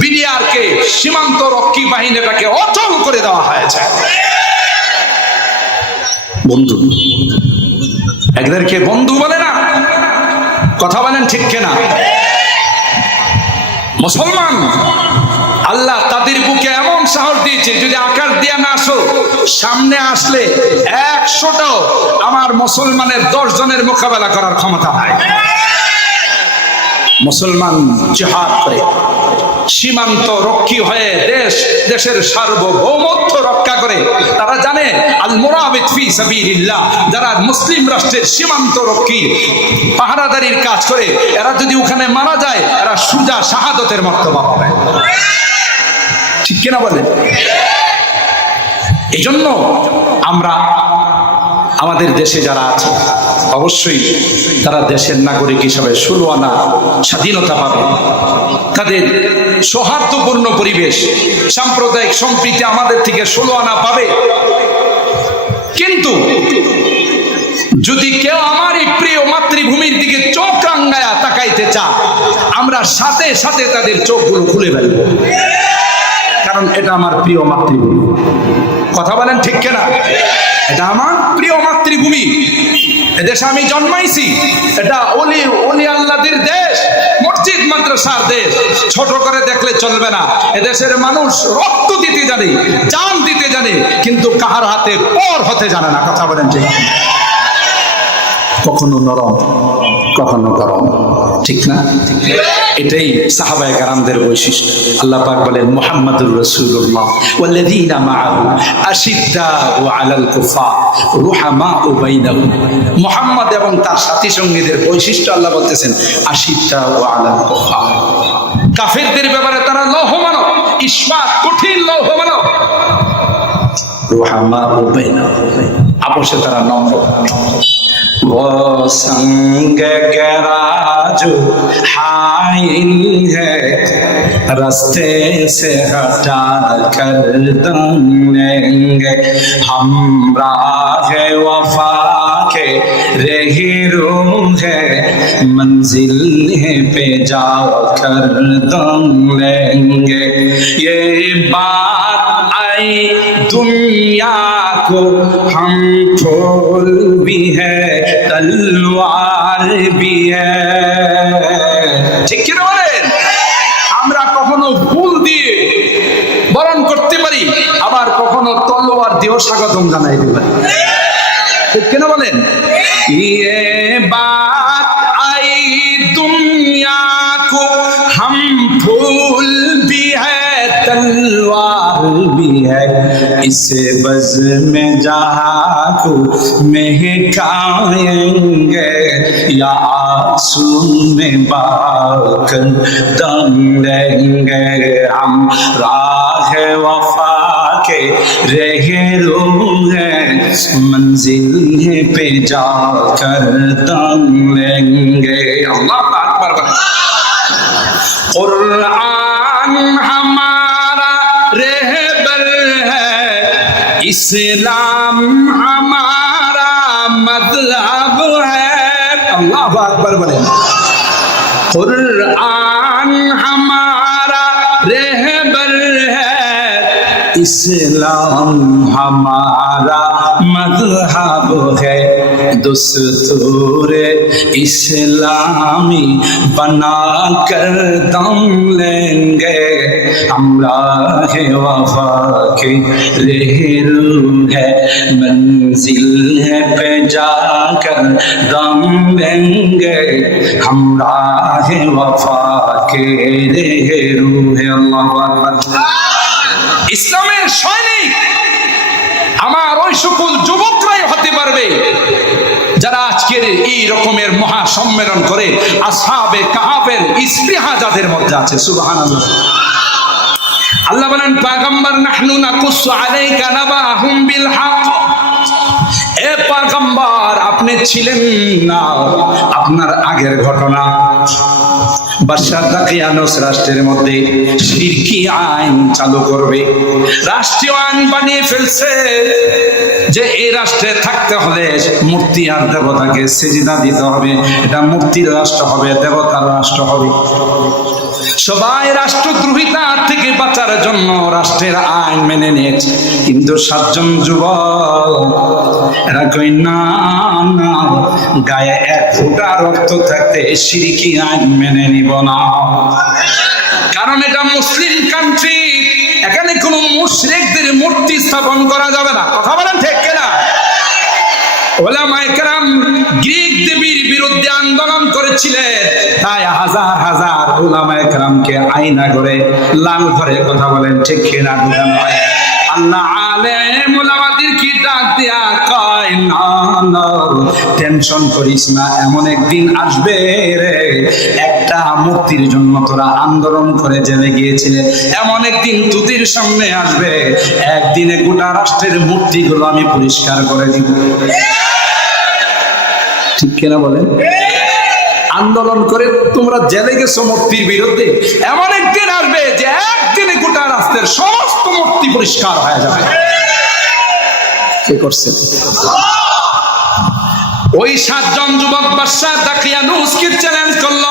বিডিআরকে, সীমান্ত রক্ষী বাহিনীটাকে অচল করে দেওয়া হয়েছে। বন্ধু, এদেরকে বন্ধু বলে না। কথা বলেন ঠিক কিনা? মুসলমান আল্লাহ তাদের বুকে এমন সাহস দিয়েছে, যদি আকাশ দিয়া না আসো, সামনে আসলে 100টাও আমার মুসলমানের 10 জনের মোকাবেলা করার ক্ষমতা নাই। মুসলমান জিহাদ করে সীমান্ত রক্ষী হয়ে দেশের সার্বভৌমত্ব রক্ষা করে। তারা জানে আল মুরাবিত ফি সাবিলিল্লাহ, যারা মুসলিম রাষ্ট্রের সীমান্ত রক্ষী পাহারাদারির কাজ করে, এরা যদি ওখানে মারা যায়, এরা সুজা শাহাদতের মর্তবা পাবে। ঠিক কিনা বলেন? এই জন্য আমরা আমাদের দেশে যারা আছে, অবশ্যই তারা দেশের নাগরিক হিসাবে 16 আনা স্বাধীনতা পাবে। তাদের সৌহার্দ্যপূর্ণ পরিবেশ, সাম্প্রদায়িক সম্প্রীতি আমাদের থেকে 16 আনা পাবে। কিন্তু যদি কেউ আমার এই প্রিয় মাতৃভূমির দিকে চোখ রাঙায়া তাকাইতে চায়, আমরা সাথে সাথে তাদের চোখগুলো খুলে ফেলব, কারণ এটা আমার প্রিয় মাতৃভূমি। কথা বলেন ঠিক কিনা? এটা আমার প্রিয় মাতৃভূমি, এদেশে আমি জন্মাইছি, এটা ওলি আল্লাহদের দেশ, মসজিদ মাদ্রাসার দেশ। ছোট করে দেখলে চলবে না। এদেশের মানুষ রক্ত দিতে জানে, জান দিতে জানে, কিন্তু কাহার হাতে পর হতে জানে না। কথা বলেন ঠিক? কখনো নরম, কখনো গরম, ঠিক না? এটাই সাহাবায়ে কেরামদের বৈশিষ্ট্য। আল্লাহ পাক বলেন, মুহাম্মাদুর রাসূলুল্লাহ ওয়াল্লাযীনা মাআহু আশিদ্দাউ আলাল কুফার রুহামাউ বাইনাহুম। মুহাম্মদ এবং তার সাথী সঙ্গীদের বৈশিষ্ট্য আল্লাহ বলতেছেন, আশিদ্দাউ আলাল কুফার। কাফেরদের ব্যাপারে তারা লৌহমানব, ইসমাত, কঠিন লৌহমানব। রুহামাউ বাইনাহুম, আপোষে তারা নম্র। वो संग गरा जो हाइल है, रास्ते से हटा कर दम लेंगे। हम राह वफा के रही रूह है, मंजिल पे जा कर दम लेंगे। ये बात आई दुनिया को, हम फूल भी है तलवार भी है। ঠিক কি বলেন? আমরা কখনো ফুল দিয়ে বরণ করতে পারি, আবার কখনো তলোয়ার দিয়েও স্বাগতম জানাইতে পারি। ঠিক কিনা বলেন? ये बात आई दुनिया को, हम फूल भी है तलवार भी है। इसे बज़ में जहाँ को महकाएंगे, या आंसू में बाकर दम लेंगे। हम राह वफा के रहे रूह है, मंजिल पे जाकर दम लेंगे। अल्लाह अकबर। कुरान हमारा रहबर है, इस्लाम हमारा मज़हब है। अल्लाह अकबर बोलें। कुरान हमारा रहबर है, इस्लाम हमारा मज़हब है। दुस्तूर इस्लामी बना कर दम लेंगे। हम राह वफा के रहरू है, मंजिल है पे जाकर दम लेंगे। हम राह वफा के रहरू है। अल्लाहु আকবার। ইসলামের সৈনিক আমার ওই সকল যুবকরাই হতে পারবে যারা আজকের এই রকমের মহা সম্মেলন করে আসহাবে কাহাফের স্পৃহা যাদের মধ্যে আছে। সুবহানাল্লাহ। আল্লাহ বলেন, পয়গম্বর নাহনু নাকুসু আলাইকা নাবাহুম বিল হক। এ পয়গম্বর, আপনি ছিলেন না, আপনার আগের ঘটনা বাদশাহ দাকিয়ানুস রাষ্ট্রের মধ্যে শিরকি আইন চালু করবে, রাষ্ট্রীয় আইন বানিয়ে ফেলছে যে এই রাষ্ট্রে থাকতে হলে মূর্তি আর দেবতাকে সিজদা দিতে হবে। এটা মূর্তির রাষ্ট্র হবে, দেবতার রাষ্ট্র হবে। সবাই রাষ্ট্রদ্রোহিতা থেকে বাঁচার জন্য রাষ্ট্রের আইন মেনে নিয়েছে, কিন্তু 7 জন যুবক এরা কই না না, গায়ে 1 ফোঁটা রক্ত থাকতে শিরকি আইন মেনে নিব না, কারণ এটা মুসলিম কান্ট্রি, এখানে কোনো মুশরিকদের মূর্তি স্থাপন করা যাবে না। কথা বলেন ঠিক কিনা? উলামায়ে কেরাম গ্রিক দেবীর বিরুদ্ধে আন্দোলন করেছিলেন, তাই হাজার হাজার উলামায়ে কেরামকে আয়না করে লাল ঘরে, কথা বলেন ঠিক কিনা, ঢুকানো হয়। আল্লাহ আলেম উলামাদের কি ডাক দিয়া কয়, না না টেনশন করিস না, এমন একদিন আসবে রে, একটা মূর্তির জন্য তোরা আন্দোলন করে জেলে গিয়েছিলে, এমন একদিন তোদের সামনে আসবে, একদিনে গোটা রাষ্ট্রের মূর্তিগুলো আমি পরিষ্কার করে দিব। ঠিক কিনা বলেন? আন্দোলন করে তোমরা জেলে গেছো মূর্তির বিরুদ্ধে, এমন একদিন আসবে যে একদিনে গোটা রাস্তার সমস্ত মূর্তি পরিষ্কার হয়ে যাবে। কে করছে? ওই 7 জন যুবক বাদশা দাকিয়ানুসকে চ্যালেঞ্জ করল।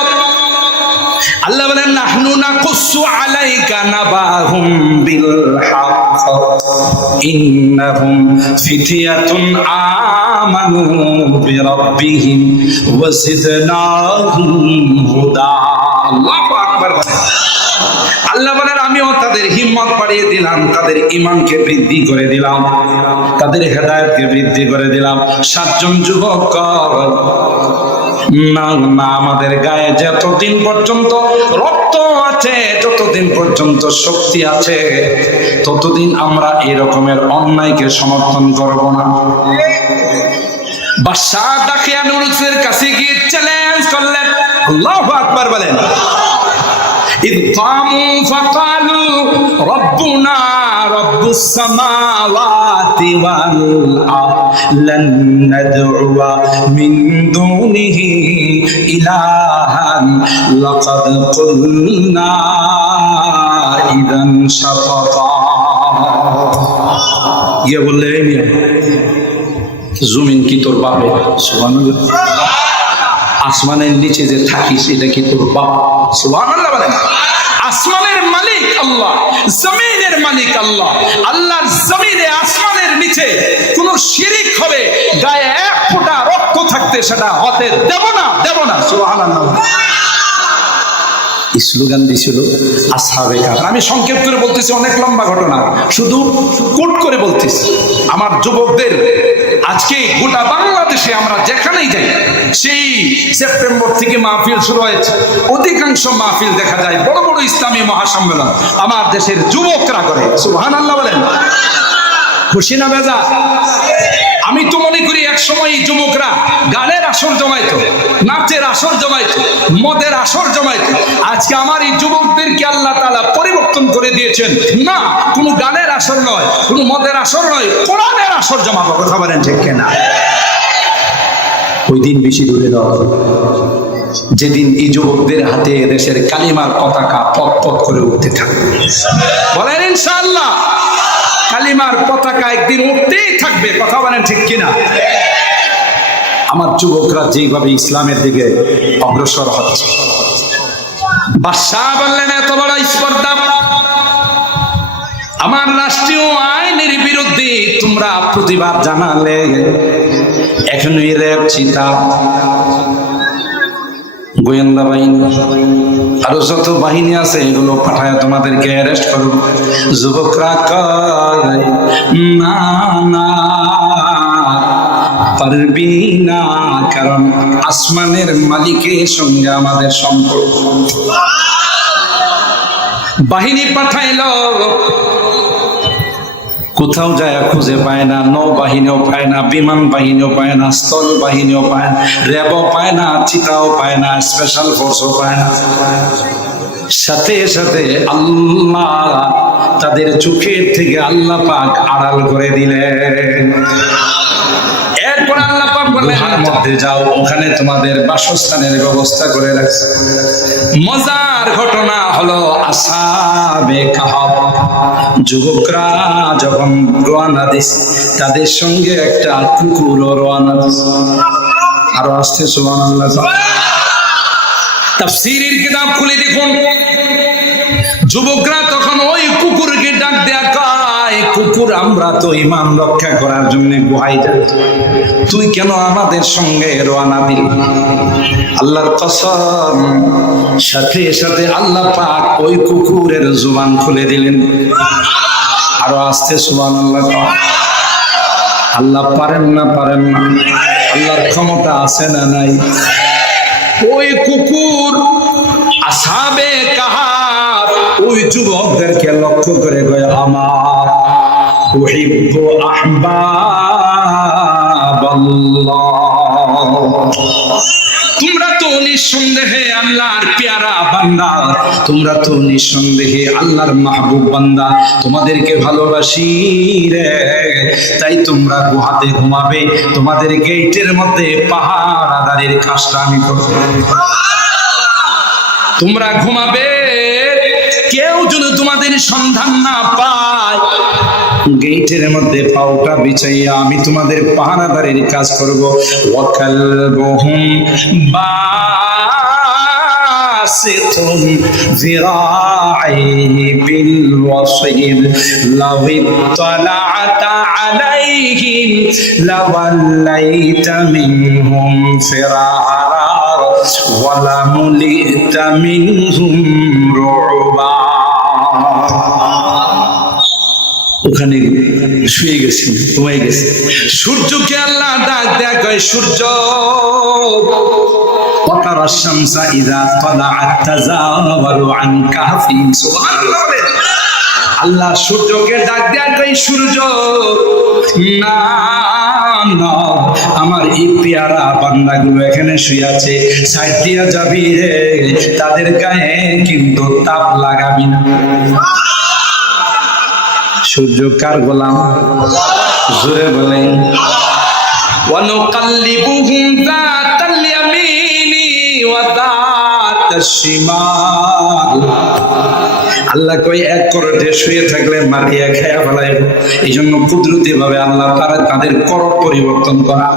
আল্লাহ বলেন নাহনু নাকুসু আলাইকা নাবাহুম বিল হক ইন্নাহুম ফিতয়াতুন আমানু বিরাব্বিহিম ওয়া জিদনাহুম হুদা। আল্লাহু আকবার। আল্লাহ বলেন আমিও তাদের হিম্মত বাড়িয়ে দিলাম, তাদের ঈমানকে বৃদ্ধি করে দিলাম, তাদের হেদায়েতকে বৃদ্ধি করে দিলাম। 7 জন যুবক না না, আমাদের গায়ে যতদিন পর্যন্ত রক্ত আছে, যতদিন পর্যন্ত শক্তি আছে, ততদিন আমরা এই রকমের অন্যায়কে সমর্থন করব না। বাদশা দাকিয়ানুসের কাছে গিয়ে চ্যালেঞ্জ করলেন। আল্লাহু আকবার বলেন। إذ قاموا فقالوا ربنا رب السماوات والأرض لن ندعو من دونه إلها لقد قلنا إذا شططا। ये बोले জমিন কি তোর বাপে? সুবহানাল্লাহ। আসমানের নিচে যে থাকিস এটা কি তোর বাপ? সুবহানাল্লাহ বলেন। আসমানের মালিক আল্লাহ, জমিনের মালিক আল্লাহ। আল্লাহর জমিনে আসমানের নিচে কোন শিরিক হবে, গায়ে 1 ফোঁটা রক্ত থাকতে সেটা হতে দেব না, দেব না। সুবহানাল্লাহ। স্লোগান দিয়েছিল আসহাবে কাহফ। আমি সংক্ষেপ করে বলতেছি, অনেক লম্বা ঘটনা, শুধু কোট করে বলতেছি। আমার যুবকদের আজকে গোটা বাংলাদেশে আমরা যেখানেই যাই, সেই সেপ্টেম্বর থেকে মাহফিল শুরু হয়েছে, অধিকাংশ মাহফিল দেখা যায় বড় বড় ইসলামী মহাসম্মেলন আমার দেশের যুবকরা করে। সুবহানাল্লাহ বলেন। খুশি না বেজা? আমি তো মনে করি এক সময় যুবকরা গানের আসর জমাইতো, নাচের আসর জমাইতো, মদের আসর জমাইতো। আজকে আমার এই যুবকদেরকে আল্লাহ তাআলা পরিবর্তন করে দিয়েছেন। না, কোনো গানের আসর নয়, কোনো মদের আসর নয়, কোরআনের আসর জমাবো। কথা বলেন ঠিক কিনা? ওই দিন বেশি দূরে নয়, যেদিন এই যুবকদের হাতে দেশের কালিমার পতাকা পথ পথ করে উঠতে থাকবে। বলেন ইনশাআল্লাহ। কালিমার পতাকা একদিন উঠতেই থাকবে। কথা বলেন ঠিক কিনা? আমার যুবকরা যেভাবে ইসলামের দিকে অগ্রসর হচ্ছে, বাদশা বললেন এত বড় স্পর্ধা, আমার রাষ্ট্রীয় আইনের বিরুদ্ধে তোমরা প্রতিবাদ জানালে, এখনই র্যাব, চিতা, গোয়েন্দা বাহিনী, আরো যত বাহিনী আছে এগুলো পাঠায় তোমাদেরকে অ্যারেস্ট করো। যুবকরা কয় না না, পারবি না, কারণ আসমানের মালিকের সঙ্গে আমাদের সম্পর্ক। বাহিনী পাঠাইলো, কোথাও যায় খুঁজে পায় না, নৌবাহিনীও পায় না, বিমান বাহিনীও পায় না, স্থল বাহিনীও পায় না, র্যাবও পায় না, চিতাও পায় না, স্পেশাল ফোর্সও পায় না। সাথে সাথে আল্লাহ তাদের চোখের থেকে আল্লাহ পাক আড়াল করে দিলেন। এরপর আল্লাহ পাক বললেন মধ্যে যাও, ওখানে তোমাদের বাসস্থানের ব্যবস্থা করে রাখছে। মজার ঘটনা হলো আসহাবে কাহফ যুবকরা যখন রওনা দিছে, তাদের সঙ্গে একটা কুকুরও রওনা দিছে। আরো আসছে সুবহানাল্লাহ। তাফসীরের কিতাব খুলে দেখুন, যুবকরা তখন ওই কুকুরকে ডাক দেয়া কয়, কুকুর আমরা তো ঈমান রক্ষা করার জন্য গুহায় যাই, তুই কেন আমাদের সঙ্গে রওনা দিলি? আল্লাহর কসম, সাথে সাথে আল্লাহ পাক ওই কুকুরের জুবান খুলে দিলেন। আরো আসতে সুবহানাল্লাহ। আল্লাহ পারেন না? পারেন না? আল্লাহর ক্ষমতা আছে না নাই? ওই কুকুর আসহাবে কাহফ ওই যুবকদেরকে লক্ষ্য করে গয়, আমার উহিব্বু আহবাবাল্লাহ, তোমরা তো নিঃসন্দেহে আল্লাহর পেয়ারা বান্দা, তোমরা তো নিঃসন্দেহে আল্লাহর মাহবুব বান্দা, তোমাদেরকে ভালোবাসি রে, তাই তোমরা গুহাতে ঘুমাবে, তোমাদের গেটের মধ্যে পাহারাদারের কাজটা আমি করব। তোমরা ঘুমাবে, কেউ যেন তোমাদের সন্ধান না পায়, গেটের মধ্যে পাউটা বিছাইয়া আমি তোমাদের পাহারাদারের কাজ করব। ওয়াকালবুহুম বাসিতুন যিরাইহি বিল ওয়াসিদ লাউ ইত্তালা'তা আলাইহিম লাওয়াল্লাইতা মিনহুম ফিরারা ওয়ালা মুলিতা মিনহুম রুবা। ওখানে শুয়ে গেছি, ঘুমাই গেছি। সূর্যকে আল্লাহ ডাক দেয়া কয়, সূর্য ওয়াতারা শামসা ইযা তালাআত তাযাওয়ারু আন কাহফিহিম। সুবহানাল্লাহ। আল্লাহ সূর্যকে ডাক দেয়া কয়, সূর্য না না, আমার এই পেয়ারা বান্দাগুলো এখানে শুয়ে আছে, সাইড দিয়া যাবি রে, তাদের গায়ে কিন্তু তাপ লাগাবি না। সূর্য কার গোলাম? জোরে বলেন। ওয়ানুকাল্লিবুহুম যাতাল ইয়ামিনি ওয়া যাতাশ শিমাল। আল্লাহ কই এক করতে শুয়ে থাকলে মাটিয়া খেয়া ফেলাইব, এই জন্য কুদরতি ভাবে আল্লাহ তাদের করপ পরিবর্তন করা।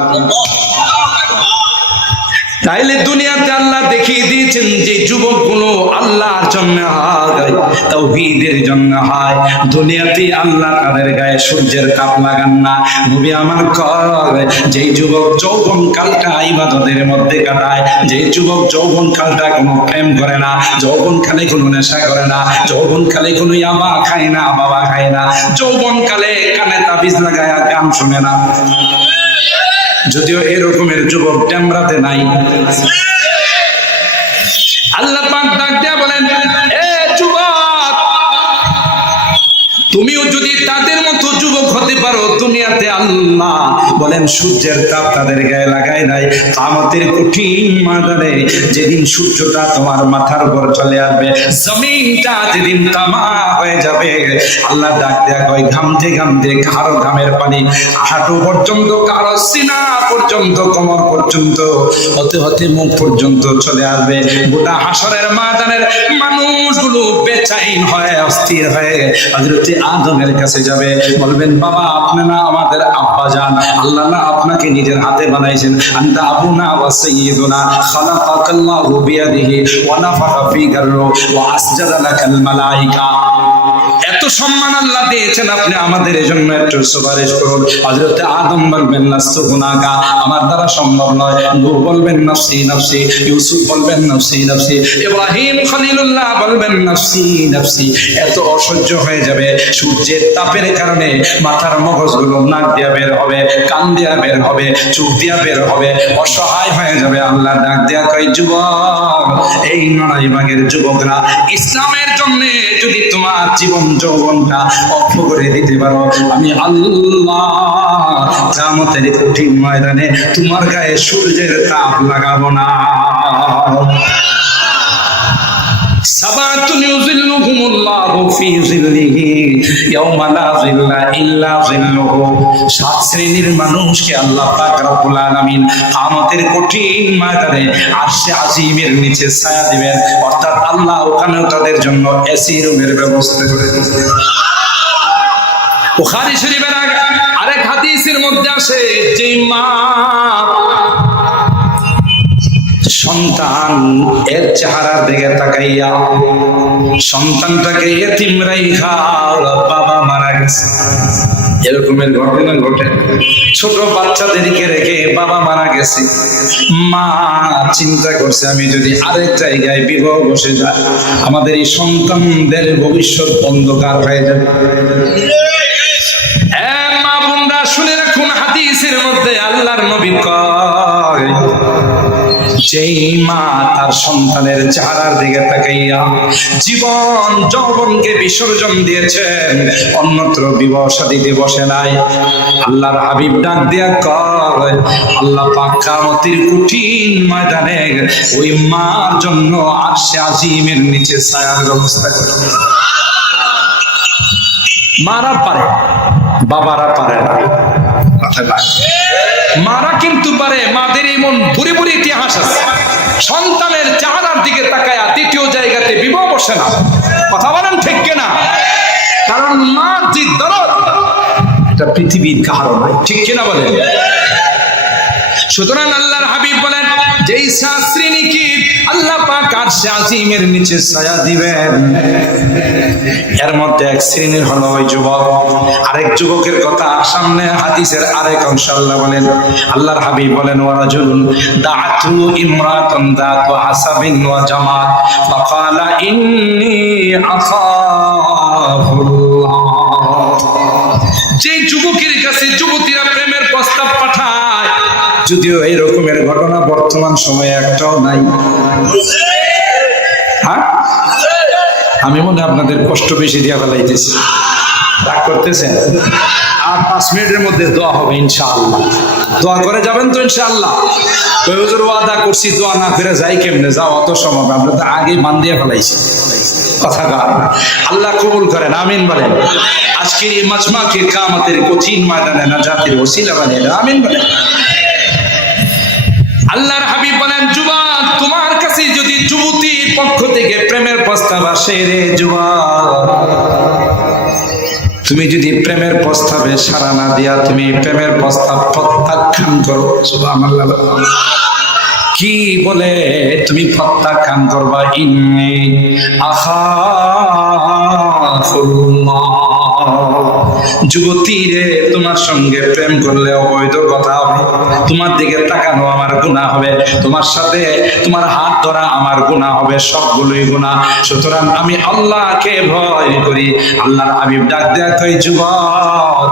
তাইলে দুনিয়াতে আল্লাহ দেখিয়ে দিয়েছেন যে যুবকগুলো আল্লাহর জন্য হয়, তাওহীদের জন্য হয়, দুনিয়াতে আল্লাহ তাদের গায়ে সূর্যের তাপ লাগান না। নবী আমার কয়, যে যুবক যৌবন কালটা ইবাদতের মধ্যে কাটায়, যে যুবক যৌবন কালটা কোনো প্রেম করে না, যৌবন কালে কোনো নেশা করে না, যৌবন কালে কোনো ইয়াবা খায় না, বাবা খায় না, যৌবন কালে কানে তাবিজ লাগায়া গান শুনে না, যদিও এরকমের যুবক ডেমরাতে নাই। আল্লাহ পাক ডাক দিয়া বলেন, এ যুবক, তুমিও যদি তাদের মতো যুবক হতে পারো, দুনিয়াতে আল্লাহ বলেন সূর্যের তাপ তাদের গায়ে লাগায় নাই। কিয়ামতের কঠিন ময়দানে যেদিন সূর্যটা তোমার মাথার উপর চলে আসবে, জমিনটা যেদিন তামা হয়ে যাবে, আল্লাহ ডাক দেয়া কয়, ঘামতে ঘামতে কারো ঘামের পানি হাঁটু পর্যন্ত, কারো সিনা পর্যন্ত, কোমর পর্যন্ত, হতে হতে মুখ পর্যন্ত চলে আসবে। গোটা হাসরের ময়দানের মানুষগুলো বেচাইন হয়ে অস্থির হয়ে হযরত আদমের কাছে যাবে, বলবেন, বাবা আপনি না আমাদের আব্বা জান, আল্লাহ না আপনাকে নিজের হাতে বানাইছেন, আনতা আবুনা ওয়া সাইয়্যিদুনা খালাকাকাল্লাহু বিয়াদিহি ওয়া নাফাখা ফীকা রূহ ওয়া আসজাদা লাকাল মালায়েকা। এত সম্মান আল্লাহ দিয়েছেন, আপনি আমাদের জন্য একটু সুপারিশ করুন। হযরত আদম বলবেন, নাস্তু গুনাহা, আমার দ্বারা সম্ভব নয়। নূহ বলবেন, নাফসি নাফসি। ইউসুফ বলবেন, নাফসি নাফসি। ইব্রাহিম খলিলুল্লাহ বলবেন, নাফসি নাফসি। এত অসহ্য হয়ে যাবে, সূর্যের তাপের কারণে মাথার মগজগুলো নাক দিয়া বের হবে, কান দিয়া বের হবে, চোখ দিয়া বের হবে, অসহায় হয়ে যাবে। আল্লাহ ডাক দেয়া কয়, যুবক, এই নড়াই ভাগের যুবকরা, ইসলামের জন্য যদি তোমার জীবন যৌবনটা অক্ষ করে দিতে পারো, আমি আল্লাহ কিয়ামতের কঠিন ময়দানে তোমার গায়ে সূর্যের তাপ লাগাবো না। সাবাতুন ইউযিল্লুহুমুল্লাহু ফি যিল্লিহি ইয়াওমা লা যিল্লা ইল্লা যিল্লুহু। সাত শ্রেণীর মানুষকে আল্লাহ পাক রব্বুল আলামিন কিয়ামতের কঠিন ময়দানে আরশে আজিমের নিচে ছায়া দিবেন, অর্থাৎ আল্লাহ ওখানেও তাদের জন্য এসি রুমের ব্যবস্থা করে দিবেন। বুখারী শরীফের আরেক হাদিসের মধ্যে আসে, যে মা সন্তান এর চেহারার দিকে তাকাইয়া সন্তানটাকে এতিম রাইখা বাবা মারা গেছে, এরকমের ঘটনা ঘটে। ছোট বাচ্চাদেরকে রেখে বাবা মারা গেছে, মা চিন্তা করছে, আমি যদি আরেক জায়গায় বিবাহ বসে যাই, আমাদের এই সন্তানদের ভবিষ্যৎ অন্ধকার হয়ে যাবে। মা বোনরা শুনে রাখুন, হাদিসের মধ্যে আল্লাহর নবী কয়, যেই মা তার সন্তানের চেহারার দিকে তাকাইয়া জীবন যৌবনকে বিসর্জন দিয়েছেন, অন্যত্র বিবাহ শাদীতে বসে নাই। আল্লাহর হাবিব ডাক দিয়া কয়, আল্লাহ পাক কিয়ামতের কঠিন ময়দানে ওই মার জন্য আরশে আজিমের নিচে ছায়ার ব্যবস্থা করে। মারা পারে, বাবারা পারে না। মারা কিন্তু পারে। মাদের এমন ভুরি ভুরি ইতিহাস আছে, সন্তানের চেহারার দিকে তাকায়া দ্বিতীয় জায়গাতে বিবাহ বসে না। কথা বলেন ঠিক কিনা? কারণ মার যে দরদ এটা পৃথিবীর কারো নাই, ঠিক কিনা বলেন? সুতরাং আল্লাহর হাবিব বলেন, যেই শ্রেণীকে আল্লাহ পাক আরশে আজিমের নিচে ছায়া দিবেন, এর মধ্যে এক শ্রেণীর হলো ওই যুবক। আরেক যুবকের কথা সামনে হাদিসের আরেক অংশ আল্লাহ বলেন, আল্লাহর হাবিব বলেন, ওয়ারাজুলুন দাআতু ইমরাতুন দাতু হাসাবিন ওয়া জামাল ফাকালা ইন্নী আখাফুল্লাহ। যে যুবকের কাছে যুবতীরা প্রেমের প্রস্তাব পাঠায়, যদিও এই রকমের ঘটনা বর্তমান সময়ে একটাও নাই। হ্যাঁ, আমি মনে হয় আপনাদের কষ্ট বেশি দিয়া ফেলাইতেছি, রাগ করতেছেন? আর 5 মিনিটের মধ্যে দোয়া হবে ইনশাআল্লাহ। দোয়া করে যাবেন তো ইনশাআল্লাহ? ওই হুজুর ওয়াদা করছি দোয়া না করে যাই কেমনে? যাও অত সময়, আমরা তো আগেই মান দিয়ে ফেলাইছি। কথা গান আল্লাহ কবুল করেন, আমিন বলেন। আজকের এই মাজমাকে কিয়ামতের কঠিন ময়দানে নাজাতের ওসিলা বলেন, আমিন বলেন। আল্লাহর হাবিব বলেন, যুবক, তোমার কাছে যদি যুবতীর পক্ষ থেকে প্রেমের প্রস্তাব আসে, রে যুবক, তুমি যদি প্রেমের প্রস্তাবে সাড়া না দিয়া তুমি প্রেমের প্রস্তাব প্রত্যাখ্যান করো, সুবহানাল্লাহ, কি বলে তুমি প্রত্যাখ্যান করবা? ইন্নী আখাফুল্লাহ। যুবতী রে, তোমার সঙ্গে প্রেম করলে অবৈধ কথা হবে, তোমার দিকে তাকানো আমার গুনাহ হবে, তোমার সাথে তোমার হাত ধরা আমার গুনাহ হবে, সবগুলোই গুনাহ। সুতরাং আমি আল্লাহকে ভয় করি। আল্লাহর হাবিব ডাক দেয়া কই, যুবক,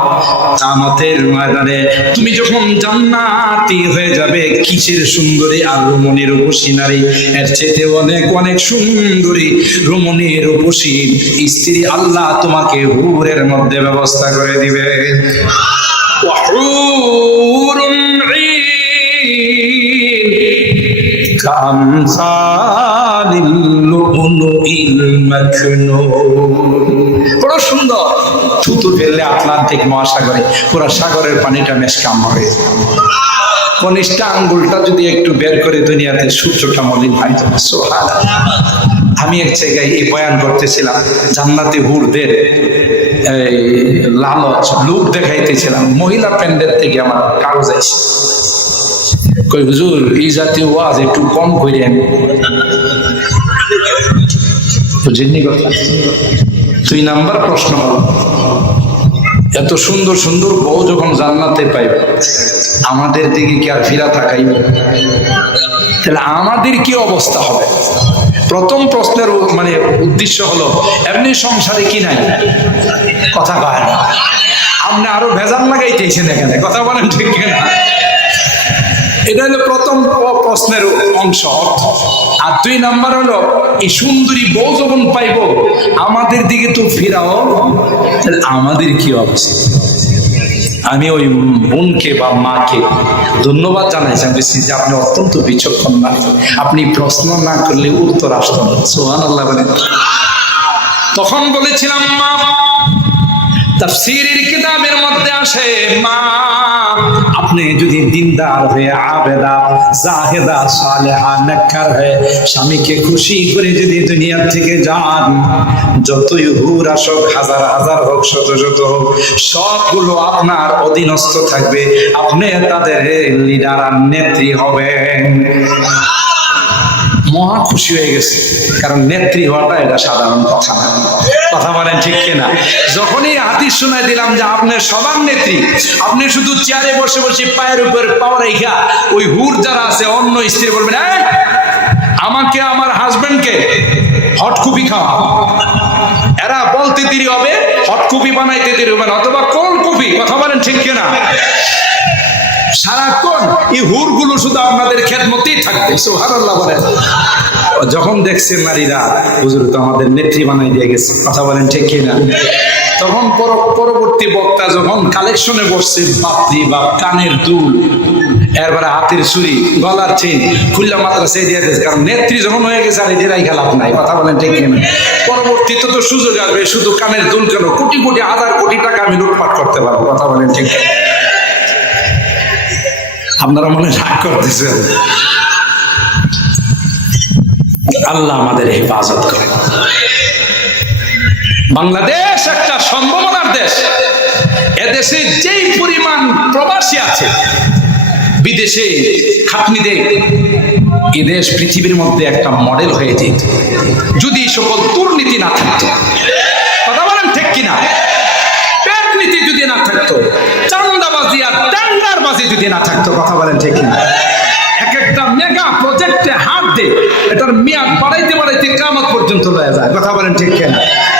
কিয়ামতের ময়দানে তুমি যখন জান্নাতি হয়ে যাবে, কিসের সুন্দরী আর রমণী রূপসী নারী, এর চেয়ে অনেক অনেক সুন্দরী রমণী রূপসী স্ত্রী আল্লাহ তোমাকে হুরের মধ্যে ব্যবস্থা করে দিবে। ওয়াহুরুন ঈন কামসালিল লুলুইল মাকনুন। বড় সুন্দর, থুতু ফেললে আটলান্টিক মহাসাগরে পুরো সাগরের পানিটা মেশকাম হবে। কনিষ্ঠা আঙ্গুলটা যদি একটু বের করে দুনিয়াতে সূর্যটা মলিন হয়। সুবহানাল্লাহ। আমি এক জায়গায় এই বয়ান করতেছিলাম, জান্নাতি হুরদের লালচ লোক দেখাইতেছিলাম। মহিলা প্যান্ডেল থেকে আমার কাগজ আইছে, কই হুজুর এই জাতীয় ওয়াজ একটু কম করেন, বুঝেননি কথা? 2 নাম্বার প্রশ্ন হলো, এত সুন্দর সুন্দর বউ যখন জান্নাতে পাইবে, আমাদের দিকে কি আর ফিরা তাকাইবে? তাহলে আমাদের কি অবস্থা হবে? প্রথম প্রশ্নের মানে উদ্দেশ্য হলো, এমনি সংসারে কি নাই? কথা কয় না, আপনি আরো ভেজাল লাগাইতেছেন এখানে, কথা বলেন ঠিক কিনা? এটা হলো প্রথম প্রশ্নের অংশ, অর্থ। আর 2 নাম্বার হলো, এই সুন্দরী বউ যখন পাইব, আমাদের দিকে তো ফিরাও, তাহলে আমাদের কি অবস্থা? আমি ওই বোনকে বা মাকে ধন্যবাদ জানাইছি, যে আপনি অত্যন্ত বিচক্ষণ না, আপনি প্রশ্ন না করলে উত্তর আসত না। সুবহানাল্লাহ বলেন। তখন বলেছিলাম, মা, তাফসীরের কিতাবের মধ্যে আসে, মা, আপনি যদি দিনদার হয়ে আবেদা জাহেদা সালেহা নেককার হয়ে স্বামীকে খুশি করে যদি দুনিয়া থেকে যান, যতই হুর আসুক, হাজার হাজার হোক, শত শত হোক, সবগুলো আপনার অধীনস্থ থাকবে, আপনি তাদের লিডার আর নেত্রী হবেন। মহা খুশি হয়ে গেছে, কারণ নেত্রী হওয়াটা এটা সাধারণ কথা না। কথা বলেন ঠিক কিনা? যখনই হাদিস শোনায় দিলাম যে আপনি সবার নেত্রী, আপনি শুধু চেয়ারে বসে বসে পায়ের উপর পাওয়া রেখা ওই হুর যারা আছে অন্য স্ত্রী বলবেন, আমাকে আমার হাজবেন্ডকে হট কপি খাওয়া, এরা বলতে দেরি হবে, হট কপি বানাইতে দেরি হবে না, অথবা কোল্ড কপি। কথা বলেন ঠিক কিনা? সারাক্ষণ এই হুরগুলো শুধু আপনাদের খেদমতেই থাকবে। সুবহানাল্লাহ বলেন। যখন দেখছেন নারীরা হুজুর তো আমাদের নেত্রী বানাই দিয়ে গেছে, কথা বলেন ঠিক কিনা, তখন পরবর্তী বক্তা যখন কালেকশনে বসছে, বাপরি বাপ, কানের দুল, এরপরে হাতের ছুরি, গলার চেন খুললা মাদ্রাসায় দিয়ে দিয়েছে, কারণ নেত্রী যখন হয়ে গেছে আর এদেরাই খেলাপ নাই, কথা বলেন ঠিক কিনা। পরবর্তীতে তো সুযোগ আসবে, শুধু কানের দুল কেন, কোটি কোটি হাজার কোটি টাকা আমি লুটপাট করতে পারবো, কথা বলেন ঠিক। আপনারা মনে রাগ করতেছেন, আল্লাহ আমাদের হেফাজত করে। বাংলাদেশ একটা সম্ভাবনার দেশ। এদেশে যেই পরিমাণ প্রবাসী আছে, বিদেশে খাটনি দেয়, এদেশ পৃথিবীর মধ্যে একটা মডেল হয়ে যেত যদি সকল দুর্নীতি না থাকতো, কথা বলেন ঠিক কিনা। পেট নীতি যদি না থাকতো, চাঁদাবাজি আর টেন্ডারবাজি যদি না থাকতো, কথা বলেন ঠিক কিনা। এক একটা মেগা প্রজেক্টে হাত দিয়ে এটার মেয়াদ বাড়াইতে বাড়াইতে কিয়ামত পর্যন্ত লয়ে যায়, কথা বলেন ঠিক কিনা।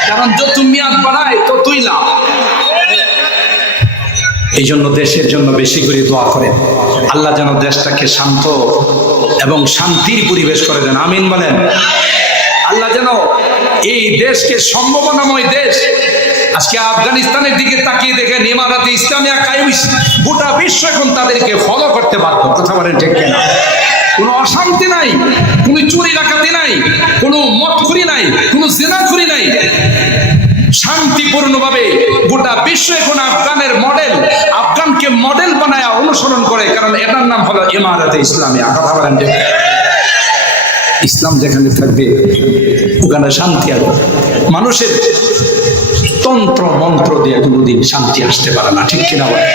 কারণ যত মেয়াদ বাড়ায় ততই লাভ। এই জন্য দেশের জন্য বেশি করে দোয়া করেন, আল্লাহ যেন দেশটাকে শান্ত এবং শান্তির পরিবেশ করে দেন, আমিন বলেন। আল্লাহ যেন এই দেশকে সম্ভাবনাময় দেশ। আজকে আফগানিস্তানের দিকে তাকিয়ে দেখেন, ইমারাতে ইসলামিয়া কায়েম, গোটা বিশ্ব এখন তাদেরকে ফলো করতে বাধ্য, কথা বলেন ঠিক কিনা। কোনো অশান্তি নাই, কোনো চুরি ডাকাতি নাই, কোনো মদখুরি নাই, কোনো জিনাখুরি নাই, শান্তিপূর্ণভাবে গোটা বিশ্ব এখন আফগানের মডেল, আফগানকে মডেল বানায় অনুসরণ করে, কারণ এটার নাম হলো ইমারাতে ইসলামিয়া, কথা বলেন ঠিক। ইসলাম যেখানে থাকবে ওখানে শান্তি আসবে। মানুষের তন্ত্র মন্ত্র দিয়ে কোনোদিন শান্তি আসতে পারে না, ঠিক কিনা বলে।